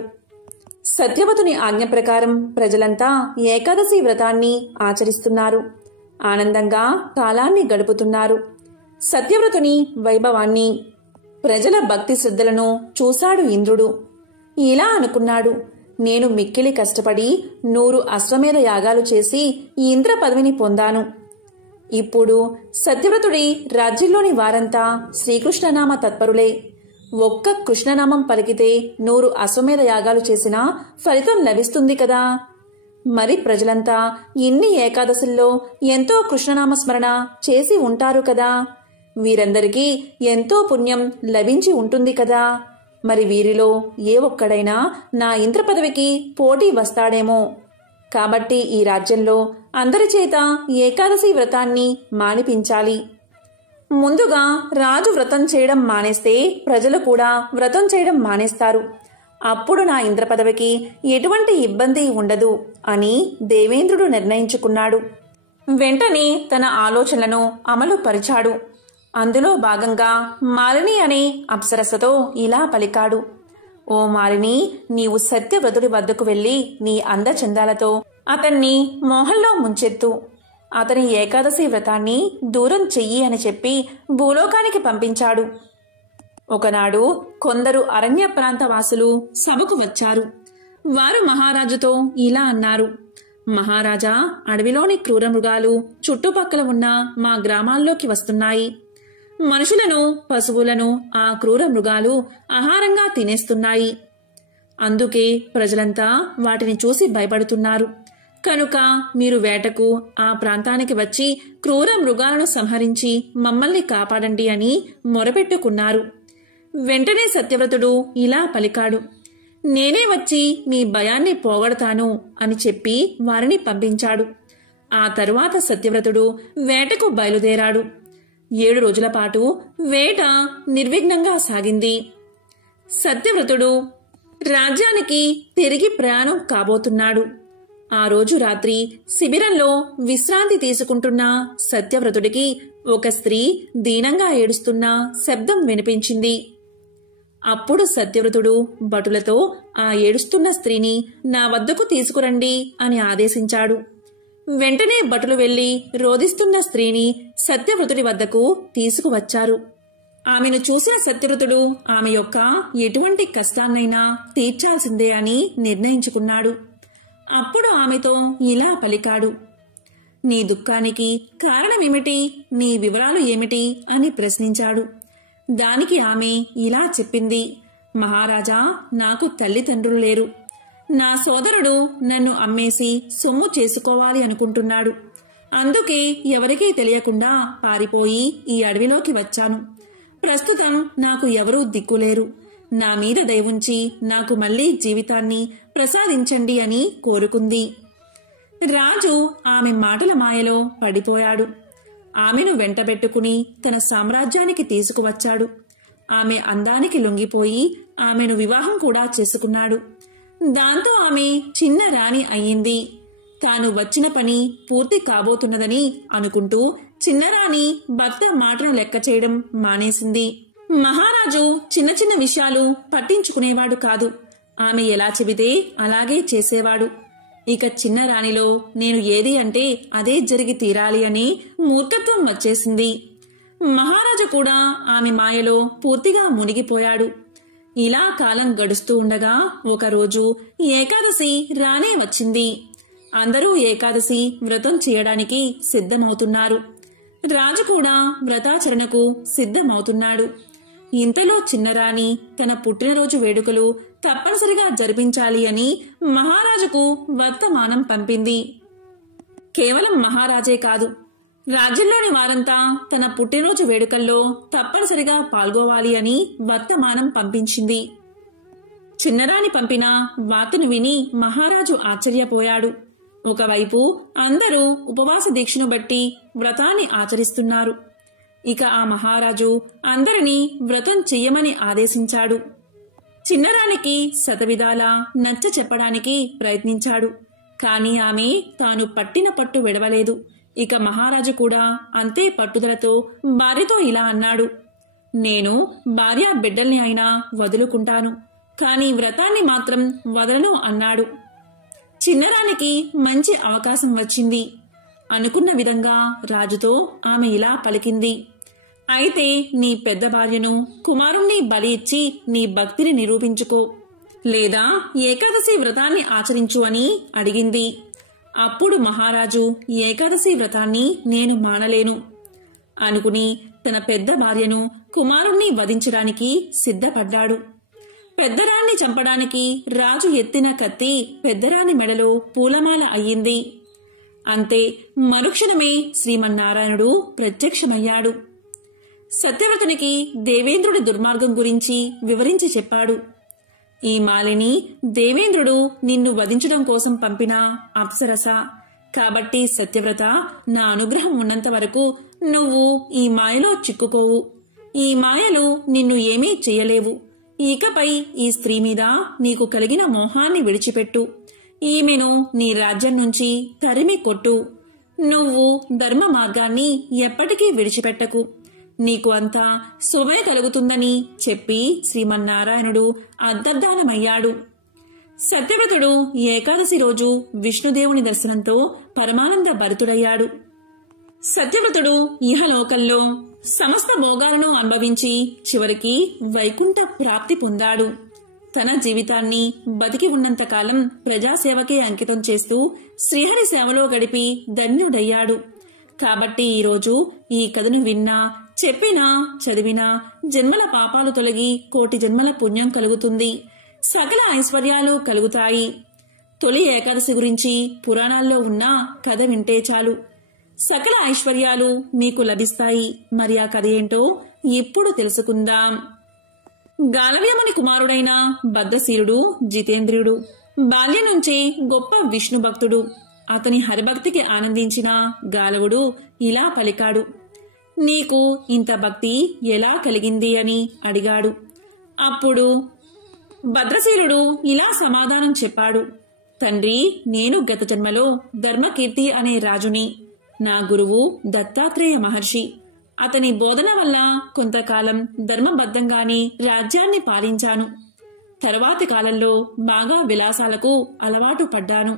సత్యవతుని ఆజ్ఞ ప్రకారం ప్రజలంతా ఏకాదశి వ్రతాన్ని ఆచరిస్తున్నారు. ఆనందంగా కాలాన్ని గడుపుతున్నారు. సత్యవ్రతుని వైభవాన్ని, ప్రజల భక్తి శ్రద్ధలను చూశాడు ఇంద్రుడు. ఇలా అనుకున్నాడు, నేను మిక్కిలి కష్టపడి 100 అశ్వమేధ యాగాలు చేసి ఈ ఇంద్ర పదవిని పొందాను. ఇప్పుడు సత్యవ్రతుడి రాజ్యంలోని వారంతా శ్రీకృష్ణనామ తత్పరులే. ఒక్క కృష్ణనామం పలికితే 100 అశ్వమేధ యాగాలు చేసినా ఫలితం లభిస్తుంది కదా. మరి ప్రజలంతా ఇన్ని ఏకాదశుల్లో ఎంతో కృష్ణనామ స్మరణ చేసి ఉంటారు కదా. వీరందరికీ ఎంతో పుణ్యం లభించి ఉంటుంది కదా. మరి వీరిలో ఏ ఒక్కడైనా నా ఇంద్ర పదవికి పోటీ వస్తాడేమో. కాబట్టి ఈ రాజ్యంలో అందరి చేత ఏకాదశి వ్రతాన్ని మానిపించాలి. ముందుగా రాజు వ్రతం చేయడం మానేస్తే ప్రజలు కూడా వ్రతం చేయడం మానేస్తారు. అప్పుడు నా ఇంద్ర పదవికి ఎటువంటి ఇబ్బంది ఉండదు అని దేవేంద్రుడు నిర్ణయించుకున్నాడు. వెంటనే తన ఆలోచనలను అమలు పరిచాడు. అందులో భాగంగా మాలిని అనే అప్సరసతో ఇలా పలికాడు. ఓ మాలిని, నీవు సత్యవ్రతుడి వద్దకు వెళ్లి నీ అందచందాలతో అతన్ని మోహంలో ముంచెత్తు. అతని ఏకాదశి వ్రతాన్ని దూరం చెయ్యి అని చెప్పి భూలోకానికి పంపించాడు. ఒకనాడు కొందరు అరణ్య ప్రాంత వాసులు సభకు వచ్చారు. వారు మహారాజుతో ఇలా అన్నారు. మహారాజా, అడవిలోని క్రూర మృగాలు చుట్టుపక్కల ఉన్న మా గ్రామాల్లోకి వస్తున్నాయి. మనుషులను, పశువులను ఆ క్రూర మృగాలు ఆహారంగా తినేస్తున్నాయి. అందుకే ప్రజలంతా వాటిని చూసి భయపడుతున్నారు. కనుక మీరు వేటకు ఆ ప్రాంతానికి వచ్చి క్రూర మృగాలను సంహరించి మమ్మల్ని కాపాడండి అని మొరపెట్టుకున్నారు. వెంటనే సత్యవ్రతుడు ఇలా పలికాడు. నేనే వచ్చి మీ భయాన్ని పోగొడతాను అని చెప్పి వారిని పంపించాడు. ఆ తరువాత సత్యవ్రతుడు వేటకు బయలుదేరాడు. 7 రోజుల పాటు వేట నిర్విఘ్నంగా సాగింది. సత్యవ్రతుడు రాజ్యానికి తిరిగి ప్రయాణం కాబోతున్నాడు. ఆ రోజు రాత్రి శిబిరంలో విశ్రాంతి తీసుకుంటున్న సత్యవ్రతుడికి ఒక స్త్రీ దీనంగా ఏడుస్తున్న శబ్దం వినిపించింది. అప్పుడు సత్యవ్రతుడు భటులతో ఆ ఏడుస్తున్న స్త్రీని నా వద్దకు తీసుకురండి అని ఆదేశించాడు. వెంటనే భటులు వెళ్లి రోదిస్తున్న స్త్రీని సత్యవ్రతుడి వద్దకు తీసుకువచ్చారు. ఆమెను చూసిన సత్యవ్రతుడు ఆమె యొక్క ఎటువంటి కష్టాన్నైనా తీర్చాల్సిందే అని నిర్ణయించుకున్నాడు. అప్పుడు ఆమెతో ఇలా పలికాడు. నీ దుఃఖానికి కారణమేమిటి? నీ వివరాలు ఏమిటి? అని ప్రశ్నించాడు. దానికి ఆమె ఇలా చెప్పింది. మహారాజా, నాకు తల్లిదండ్రులు లేరు. నా సోదరుడు నన్ను అమ్మేసి సొమ్ము చేసుకోవాలి అనుకుంటున్నాడు. అందుకే ఎవరికీ తెలియకుండా పారిపోయి ఈ అడవిలోకి వచ్చాను. ప్రస్తుతం నాకు ఎవరూ దిక్కులేరు. నా మీద దయవుంచి నాకు మళ్లీ జీవితాన్ని ప్రసాదించండి అని కోరుకుంది. రాజు ఆమె మాటల మాయలో పడిపోయాడు. ఆమెను వెంటబెట్టుకుని తన సామ్రాజ్యానికి తీసుకువచ్చాడు. ఆమె అందానికి లొంగిపోయి ఆమెను వివాహం కూడా చేసుకున్నాడు. దాంతో ఆమె చిన్న రాణి అయ్యింది. తాను వచ్చిన పని పూర్తి కాబోతున్నదని అనుకుంటూ చిన్నరాణి భర్త మాటను లెక్క చేయడం మానేసింది. మహారాజు చిన్న చిన్న విషయాలు పట్టించుకునేవాడు కాదు. ఆమె ఎలా చెబితే అలాగే చేసేవాడు. ఇక చిన్న రాణిలో నేను ఏది అంటే అదే జరిగి తీరాలి అని మూర్ఖత్వం వచ్చేసింది. మహారాజు కూడా ఆమె మాయలో పూర్తిగా మునిగిపోయాడు. ఇలా కాలం గడుస్తూ ఉండగా ఒకరోజు ఏకాదశి రానే వచ్చింది. అందరూ ఏకాదశి వ్రతం చేయడానికి సిద్ధమవుతున్నారు. రాజు కూడా వ్రతాచరణకు సిద్ధమవుతున్నాడు. ఇంతలో చిన్నరాణి తన పుట్టినరోజు వేడుకలు తప్పనిసరిగా జరిపించాలి అని మహారాజుకు వర్తమానం పంపింది. కేవలం మహారాజే కాదు, రాజ్యంలోని వారంతా తన పుట్టినరోజు వేడుకల్లో తప్పనిసరిగా పాల్గొవాలి అని వర్తమానం పంపించింది. చిన్నరాణి పంపిన వార్తను విని మహారాజు ఆశ్చర్యపోయాడు. ఒకవైపు అందరూ ఉపవాస దీక్షను బట్టి వ్రతాన్ని ఆచరిస్తున్నారు. ఇక ఆ మహారాజు అందరినీ వ్రతం చెయ్యమని ఆదేశించాడు. చిన్నరానికి శతవిధాలా నచ్చ చెప్పడానికి ప్రయత్నించాడు. కాని ఆమె తాను పట్టిన పట్టు విడవలేదు. ఇక మహారాజు కూడా అంతే పట్టుదలతో భార్యతో ఇలా అన్నాడు. నేను భార్య బిడ్డల్ని అయినా వదులుకుంటాను, కాని వ్రతాన్ని మాత్రం వదలను అన్నాడు. చిన్నరానికి మంచి అవకాశం వచ్చింది. అనుకున్న విధంగా రాజుతో ఆమె ఇలా పలికింది. అయితే నీ పెద్ద భార్యను కుమారుణ్ణి బలి ఇచ్చి నీ భక్తిని నిరూపించుకో, లేదా ఏకాదశి వ్రతాన్ని ఆచరించు అని అడిగింది. అప్పుడు మహారాజు ఏకాదశి వ్రతాన్ని నేను మానలేను అనుకుని తన పెద్ద భార్యను కుమారుణ్ణి వధించడానికి సిద్ధపడ్డాడు. పెద్దరాణ్ణి చంపడానికి రాజు ఎత్తిన కత్తి పెద్దరాణి మెడలో పూలమాల అయ్యింది. అంతే మరుక్షణమే శ్రీమన్నారాయణుడు ప్రత్యక్షమయ్యాడు. సత్యవ్రతునికి దేవేంద్రుడి దుర్మార్గం గురించి వివరించి చెప్పాడు. ఈ మాలిని దేవేంద్రుడు నిన్ను వధించడం కోసం పంపిన అప్సరస. కాబట్టి సత్యవ్రత, నా అనుగ్రహం ఉన్నంత వరకు నువ్వు ఈ మాయలో చిక్కుకోవు. ఈ మాయలు నిన్ను ఏమీ చెయ్యలేవు. ఇకపై ఈ స్త్రీ మీద నీకు కలిగిన మోహాన్ని విడిచిపెట్టు. ఈమెను నీ రాజ్యం నుంచి తరిమి కొట్టు. నువ్వు ధర్మ మార్గాన్ని ఎప్పటికీ విడిచిపెట్టకు. నీకు అంతా శుభమే కలుగుతుందని చెప్పి శ్రీమన్నారాయణుడు అర్ధధానమయ్యాడు. సత్యవ్రతుడు ఏకాదశి రోజు విష్ణుదేవుని దర్శనంతో పరమానంద భరితుడయ్యాడు. సత్యవ్రతుడు ఇహలోకంలో సమస్త భోగాలను అనుభవించి చివరికి వైకుంఠ ప్రాప్తి పొందాడు. తన జీవితాన్ని బతికి ఉన్నంతకాలం ప్రజాసేవకే అంకితం చేస్తూ శ్రీహరి సేవలో గడిపి ధన్యుడయ్యాడు. కాబట్టి ఈరోజు ఈ కథను విన్నా, చెప్పినా, చదివినా జన్మల పాపాలు తొలగి కోటి జన్మల పుణ్యం కలుగుతుంది. సకల ఐశ్వర్యాలు కలుగుతాయి. తొలి ఏకాదశి గురించి పురాణాల్లో ఉన్న కథ వింటే చాలు, సకల ఐశ్వర్యాలు మీకు లభిస్తాయి. మరి ఆ కథ ఏంటో ఇప్పుడు తెలుసుకుందాం. గాలవ్యముని కుమారుడైన బద్ధశీలుడు జితేంద్రియుడు బాల్యం నుంచే గొప్ప విష్ణు భక్తుడు. అతని హరిభక్తికి ఆనందించిన గాలవుడు ఇలా పలికాడు. నీకు ఇంత భక్తి ఎలా కలిగింది అని అడిగాడు. అప్పుడు భద్రశీలుడు ఇలా సమాధానం చెప్పాడు. తండ్రి, నేను గత జన్మలో ధర్మకీర్తి అనే రాజుని. నా గురువు దత్తాత్రేయ మహర్షి. అతని బోధన వల్ల కొంతకాలం ధర్మబద్ధంగానే రాజ్యాన్ని పాలించాను. తరువాతి కాలంలో బాగా విలాసాలకు అలవాటు పడ్డాను.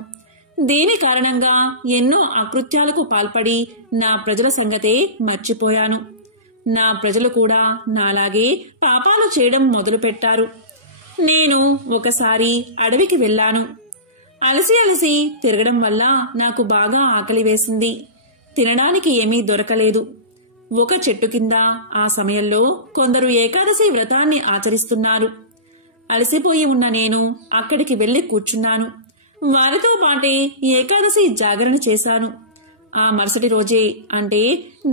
దీని కారణంగా ఎన్నో అకృత్యాలకు పాల్పడి నా ప్రజల సంగతే మర్చిపోయాను. నా ప్రజలు కూడా నాలాగే పాపాలు చేయడం మొదలుపెట్టారు. నేను ఒకసారి అడవికి వెళ్ళాను. అలసి అలసి తిరగడం వల్ల నాకు బాగా ఆకలి వేసింది. తినడానికి ఏమీ దొరకలేదు. ఒక చెట్టు కింద ఆ సమయంలో కొందరు ఏకాదశి వ్రతాన్ని ఆచరిస్తున్నారు. అలసిపోయి ఉన్న నేను అక్కడికి వెళ్లి కూర్చున్నాను. వారితో పాటే ఏకాదశి జాగరణ చేశాను. ఆ మరుసటి రోజే అంటే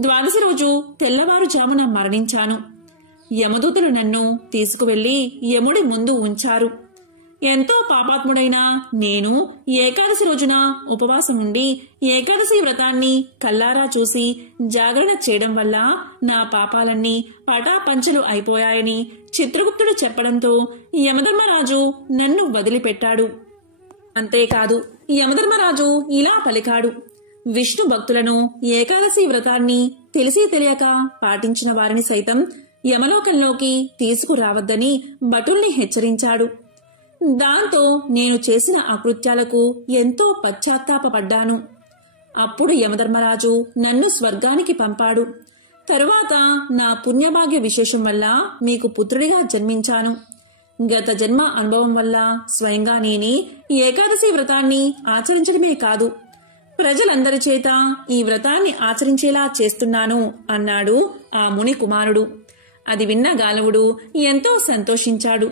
ద్వాదశి రోజు తెల్లవారుజామున మరణించాను. యమదూతలు నన్ను తీసుకువెళ్లి యముడి ముందు ఉంచారు. ఎంతో పాపాత్ముడైన నేను ఏకాదశి రోజున ఉపవాసం ఉండి ఏకాదశి వ్రతాన్ని కల్లారా చూసి జాగరణ చేయడం వల్ల నా పాపాలన్నీ పటాపంచలు అయిపోయాయని చిత్రగుప్తుడు చెప్పడంతో యమధర్మరాజు నన్ను వదిలిపెట్టాడు. అంతేకాదు యమధర్మరాజు ఇలా పలికాడు: విష్ణు భక్తులను ఏకాదశి వ్రతాన్ని తెలిసి తెలియక పాటించిన వారిని సైతం యమలోకంలోకి తీసుకురావద్దని భటుల్ని హెచ్చరించాడు. దాంతో నేను చేసిన అకృత్యాలకు ఎంతో పశ్చాత్తాపపడ్డాను. అప్పుడు యమధర్మరాజు నన్ను స్వర్గానికి పంపాడు. తరువాత నా పుణ్యభాగ్య విశేషం వల్ల మీకు పుత్రుడిగా జన్మించాను. గత జన్మ అనుభవం వల్ల స్వయంగా నేనే ఏకాదశి వ్రతాన్ని ఆచరించడమే కాదు, ప్రజలందరి చేత ఈ వ్రతాన్ని ఆచరించేలా చేస్తున్నాను అన్నాడు ఆ ముని కుమారుడు. అది విన్న గాలవుడు ఎంతో సంతోషించాడు.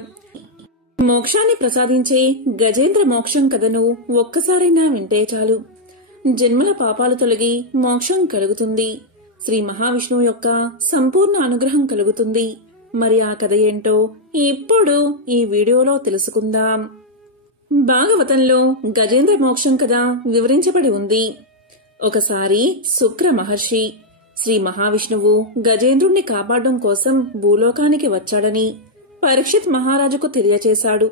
మోక్షాన్ని ప్రసాదించే గజేంద్ర మోక్షం కథను ఒక్కసారైనా వింటే చాలు, జన్మల పాపాలు తొలగి మోక్షం కలుగుతుంది. శ్రీ మహావిష్ణువు యొక్క సంపూర్ణ అనుగ్రహం కలుగుతుంది. మరి ఆ కథ ఏంటో ఇప్పుడు ఈ వీడియోలో తెలుసుకుందాం. భాగవతంలో గజేంద్ర మోక్షం కథ వివరించబడి ఉంది. ఒకసారి శుక్ర మహర్షి శ్రీ మహావిష్ణువు గజేంద్రుణ్ణి కాపాడడం కోసం భూలోకానికి వచ్చాడని పరీక్షిత్ మహారాజుకు తెలియచేశాడు.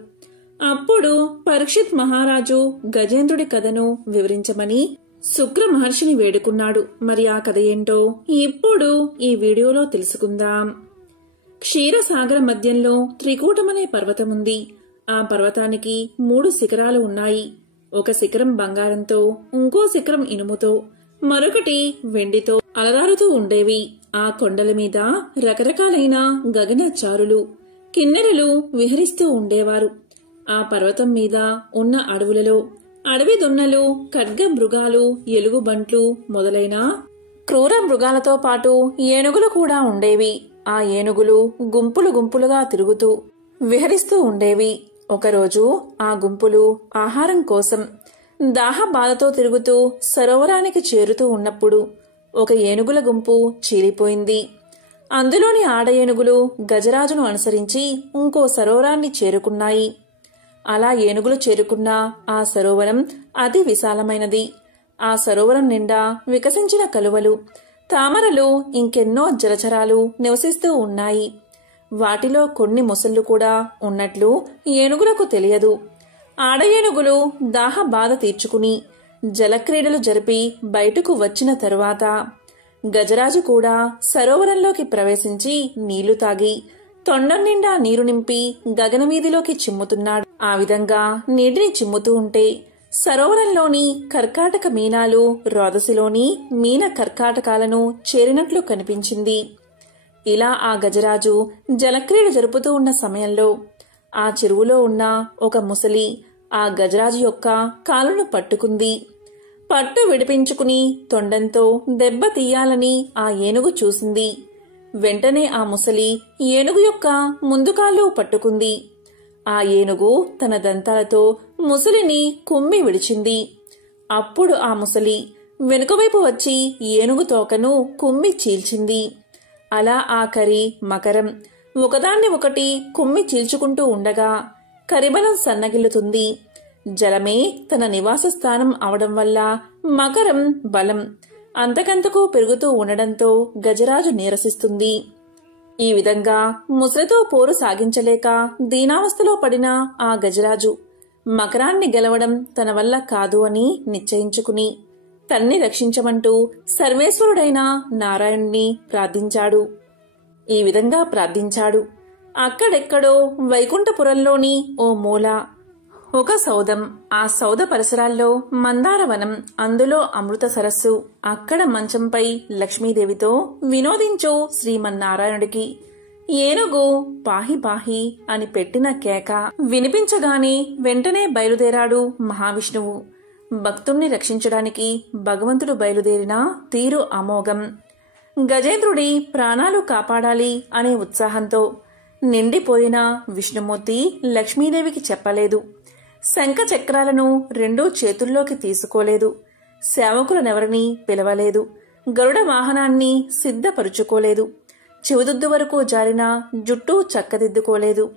అప్పుడు పరీక్షిత్ మహారాజు గజేంద్రుడి కథను వివరించమని శుక్ర మహర్షిని వేడుకున్నాడు. మరి ఆ కథ ఏంటో ఇప్పుడు ఈ వీడియోలో తెలుసుకుందాం. క్షీరసాగర మధ్యంలో త్రికూటమనే పర్వతముంది. ఆ పర్వతానికి 3 శిఖరాలు ఉన్నాయి. ఒక శిఖరం బంగారంతో, ఇంకో శిఖరం ఇనుముతో, మరొకటి వెండితో అలరారుతూ ఉండేవి. ఆ కొండల మీద రకరకాలైన గగనచారులు, కిన్నెరలు విహరిస్తూ ఉండేవారు. ఆ పర్వతం మీద ఉన్న అడవులలో అడవి దున్నలు, ఖడ్గ మృగాలు, ఎలుగుబంట్లు మొదలైన క్రూర మృగాలతో పాటు ఏనుగులు కూడా ఉండేవి. ఆ ఏనుగులు గుంపులు గుంపులుగా తిరుగుతూ విహరిస్తూ ఉండేవి. ఒకరోజు ఆ గుంపులు ఆహారం కోసం దాహ బాధతో తిరుగుతూ సరోవరానికి చేరుతూ ఉన్నప్పుడు ఒక ఏనుగుల గుంపు చీలిపోయింది. అందులోని ఆడ ఏనుగులు గజరాజును అనుసరించి ఇంకో సరోవరాన్ని చేరుకున్నాయి. అలా ఏనుగులు చేరుకున్న ఆ సరోవరం అతి విశాలమైనది. ఆ సరోవరం నిండా వికసించిన కలువలు, తామరలు, ఇంకెన్నో జలచరాలు నివసిస్తూ ఉన్నాయి. వాటిలో కొన్ని మొసళ్లు కూడా ఉన్నట్లు ఏనుగులకు తెలియదు. ఆడ ఏనుగులు దాహ బాధ తీర్చుకుని జలక్రీడలు జరిపి బయటకు వచ్చిన తరువాత గజరాజు కూడా సరోవరంలోకి ప్రవేశించి నీళ్లు తాగి తొండం నిండా నీరు నింపి గగనవీధిలోకి చిమ్ముతున్నాడు. ఆ విధంగా నీటిని చిమ్ముతూ ఉంటే సరోవరంలోని కర్కాటక మీనాలు రోదసిలోని మీన కర్కాటకాలను చేరినట్లు కనిపించింది. ఇలా ఆ గజరాజు జలక్రీడ జరుపుతూ ఉన్న సమయంలో ఆ చెరువులో ఉన్న ఒక ముసలి ఆ గజరాజు యొక్క కాలును పట్టుకుంది. పట్టు విడిపించుకుని తొండంతో దెబ్బ తీయాలని ఆ ఏనుగు చూసింది. వెంటనే ఆ ముసలి ఏనుగు యొక్క ముందు కాళ్ళు పట్టుకుంది. ఆ ఏనుగు తన దంతాలతో ముసలిని కుమ్మి విడిచింది. అప్పుడు ఆ ముసలి వెనుకవైపు వచ్చి ఏనుగు తోకను కుమ్మి చీల్చింది. అలా ఆ కరి మకరం ఒకదాన్ని ఒకటి కుమ్మి చీల్చుకుంటూ ఉండగా కరిబలం సన్నగిల్లుతుంది. జలమే తన నివాస స్థానం అవడం వల్ల మకరం బలం అంతకంతకు పెరుగుతూ ఉండడంతో గజరాజు నీరసిస్తుంది. ఈ విధంగా ముసలితో పోరు సాగించలేక దీనావస్థలో పడిన ఆ గజరాజు మకరాన్ని గెలవడం తన వల్ల కాదు అని నిశ్చయించుకుని తన్ని రక్షించమంటూ సర్వేశ్వరుడైన నారాయణుణ్ణి ప్రార్థించాడు. ఈ విధంగా ప్రార్థించాడు. అక్కడెక్కడో వైకుంఠపురంలోని ఓ మూల ఒక సౌధం. ఆ సౌధ పరిసరాల్లో మందారవనం, అందులో అమృత సరస్సు. అక్కడ మంచంపై లక్ష్మీదేవితో వినోదించు శ్రీమన్నారాయణుడికి ఏనుగు పాహి పాహి అని పెట్టిన కేక వినిపించగానే వెంటనే బయలుదేరాడు మహావిష్ణువు. భక్తుణ్ణి రక్షించడానికి భగవంతుడు బయలుదేరిన తీరు అమోఘం. గజేంద్రుడి ప్రాణాలు కాపాడాలి అనే ఉత్సాహంతో నిండిపోయిన విష్ణుమూర్తి లక్ష్మీదేవికి చెప్పలేదు. శంఖ చక్రాలను రెండూ చేతుల్లోకి తీసుకోలేదు. సేవకులనెవరినీ పిలవలేదు. గరుడ వాహనాన్ని సిద్ధపరుచుకోలేదు. చెవిదుద్దు వరకు జారిన జుట్టు చక్కదిద్దుకోలేదు.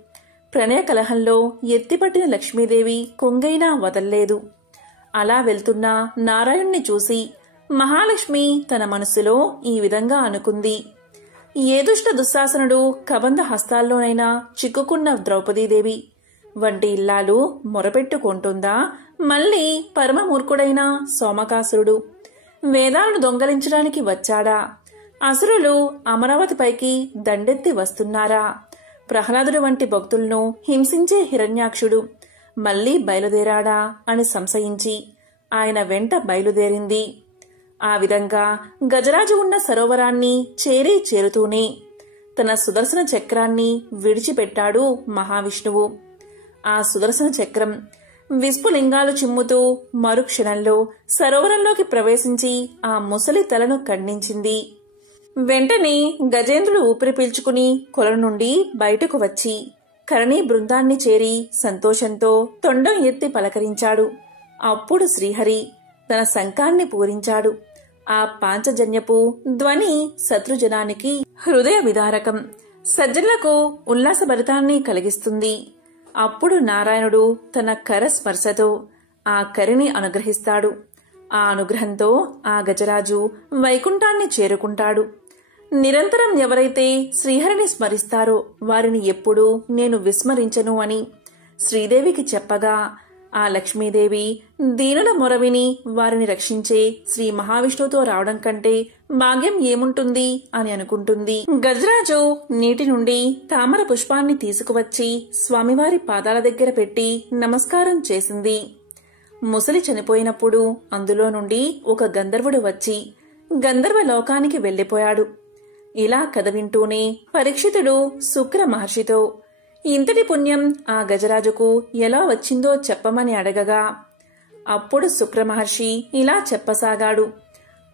ప్రణయ కలహంలో ఎత్తిపట్టిన లక్ష్మీదేవి కొంగైనా వదల్లేదు. అలా వెళ్తున్న నారాయణ్ణి చూసి మహాలక్ష్మి తన మనసులో ఈ విధంగా అనుకుంది. ఏ దుష్ట దుశ్శాసనుడు కబంధ హస్తాల్లోనైనా చిక్కుకున్న ద్రౌపదీదేవి వంటి ఇల్లాలు మొరపెట్టుకుంటుందా? మళ్లీ పరమమూర్ఖుడైన సోమకాసురుడు వేదాలను దొంగలించడానికి వచ్చాడా? అసురులు అమరావతిపైకి దండెత్తి వస్తున్నారా? ప్రహ్లాదుడు వంటి భక్తులను హింసించే హిరణ్యాక్షుడు మళ్లీ బయలుదేరాడా అని సంశయించి ఆయన వెంట బయలుదేరింది. ఆ విధంగా గజరాజు ఉన్న సరోవరాన్ని చేరుతూనే తన సుదర్శన చక్రాన్ని విడిచిపెట్టాడు మహావిష్ణువు. ఆ సుదర్శన చక్రం విస్ఫులింగాలు చిమ్ముతూ మరుక్షణంలో సరోవరంలోకి ప్రవేశించి ఆ ముసలి తలను ఖండించింది. వెంటనే గజేంద్రుడు ఊపిరి పీల్చుకుని కొలను నుండి బయటకు వచ్చి కరణీ బృందాన్ని చేరి సంతోషంతో తొండం ఎత్తి పలకరించాడు. అప్పుడు శ్రీహరి తన శంఖాన్ని పూరించాడు. ఆ పాంచజన్యపు ధ్వని శత్రుజనానికి హృదయ విదారకం, సజ్జనులకు ఉల్లాసభరితాన్ని కలిగిస్తుంది. అప్పుడు నారాయణుడు తన కర స్పర్శతో ఆ కరిని అనుగ్రహిస్తాడు. ఆ అనుగ్రహంతో ఆ గజరాజు వైకుంఠాన్ని చేరుకుంటాడు. నిరంతరం ఎవరైతే శ్రీహరిని స్మరిస్తారో వారిని ఎప్పుడూ నేను విస్మరించను అని శ్రీదేవికి చెప్పగా ఆ లక్ష్మీదేవి దీనుల మొరవిని వారిని రక్షించే శ్రీ మహావిష్ణువుతో రావడం కంటే భాగ్యం ఏముంటుంది అని అనుకుంటుంది. గజరాజు నీటి నుండి తామర పుష్పాన్ని తీసుకువచ్చి స్వామివారి పాదాల దగ్గర పెట్టి నమస్కారం చేసింది. ముసలి చనిపోయినప్పుడు అందులో నుండి ఒక గంధర్వుడు వచ్చి గంధర్వ లోకానికి వెళ్లిపోయాడు. ఇలా కథ వింటూనే పరీక్షితుడు శుక్ర మహర్షితో ఇంతటి పుణ్యం ఆ గజరాజుకు ఎలా వచ్చిందో చెప్పమని అడగగా అప్పుడు శుక్ర మహర్షి ఇలా చెప్పసాగాడు.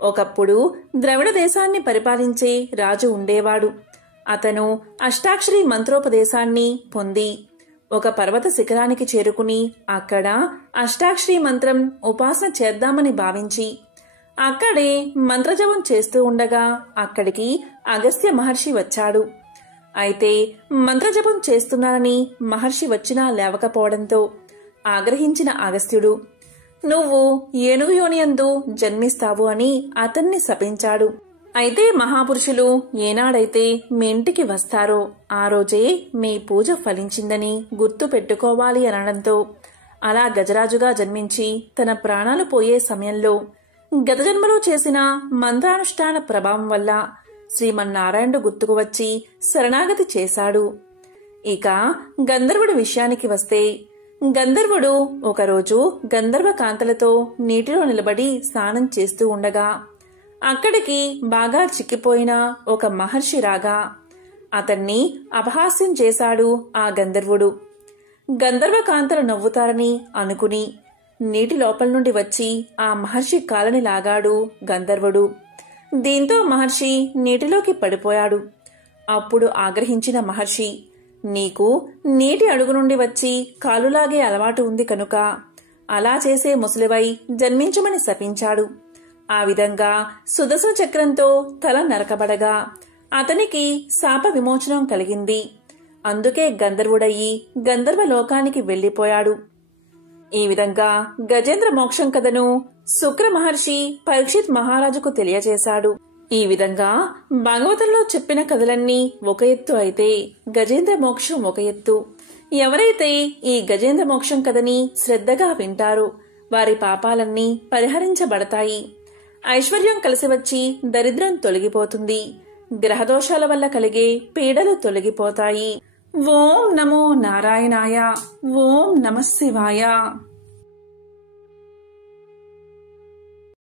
ఒకప్పుడు ద్రవిడ దేశాన్ని పరిపాలించే రాజు ఉండేవాడు. అతను అష్టాక్షరి మంత్రోపదేశాన్ని పొంది ఒక పర్వత శిఖరానికి చేరుకుని అక్కడ అష్టాక్షరి మంత్రం ఉపాసన చేద్దామని భావించి అక్కడే మంత్రజపం చేస్తూ ఉండగా అక్కడికి అగస్త్య మహర్షి వచ్చాడు. అయితే మంత్రజపం చేస్తున్నానని మహర్షి వచ్చినా లేవకపోవడంతో ఆగ్రహించిన అగస్త్యుడు నువ్వు ఏనుగు యోనియందు జన్మిస్తావు అని అతన్ని శపించాడు. అయితే మహాపురుషులు ఏనాడైతే మీ ఇంటికి వస్తారో ఆ రోజే మీ పూజ ఫలించిందని గుర్తు పెట్టుకోవాలి అనడంతో అలా గజరాజుగా జన్మించి తన ప్రాణాలు పోయే సమయంలో గత జన్మలో చేసిన మంత్రానుష్ఠాన ప్రభావం వల్ల శ్రీమన్నారాయణుడు గుర్తుకు వచ్చి శరణాగతి చేశాడు. ఇక గంధర్వుడి విషయానికి వస్తే గంధర్వుడు ఒకరోజు గంధర్వ కాంతలతో నీటిలో నిలబడి స్నానం చేస్తూ ఉండగా అక్కడికి బాగా చిక్కిపోయిన ఒక మహర్షి రాగా అతన్ని అపహాస్యం చేశాడు ఆ గంధర్వుడు. గంధర్వ కాంతలు నవ్వుతారని అనుకుని నీటి లోపల నుండి వచ్చి ఆ మహర్షి కాలని లాగాడు గంధర్వుడు. దీంతో మహర్షి నీటిలోకి పడిపోయాడు. అప్పుడు ఆగ్రహించిన మహర్షి నీకు నీటి అడుగు నుండి వచ్చి కాలులాగే అలవాటు ఉంది కనుక అలా చేసే ముసలివై జన్మించమని శపించాడు. ఆ విధంగా సుదర్శన చక్రంతో తల నరకబడగా అతనికి శాప విమోచనం కలిగింది. అందుకే గంధర్వుడయ్యి గంధర్వ లోకానికి వెళ్లిపోయాడు. ఈ విధంగా గజేంద్ర మోక్షం కథను శుక్ర మహర్షి పరీక్షిత్ మహారాజుకు తెలియజేశాడు. ఈ విధంగా భాగవతంలో చెప్పిన కథలన్నీ ఒక ఎత్తు అయితే గజేంద్ర మోక్షం ఒక ఎత్తు. ఎవరైతే ఈ గజేంద్ర మోక్షం కథని శ్రద్ధగా వింటారో వారి పాపాలన్నీ పరిహరించబడతాయి. ఐశ్వర్యం కలిసి వచ్చి దరిద్రం తొలగిపోతుంది. గ్రహదోషాల వల్ల కలిగే పీడలు తొలగిపోతాయి. ఓం నమో నారాయణాయ. ఓం నమః శివాయ.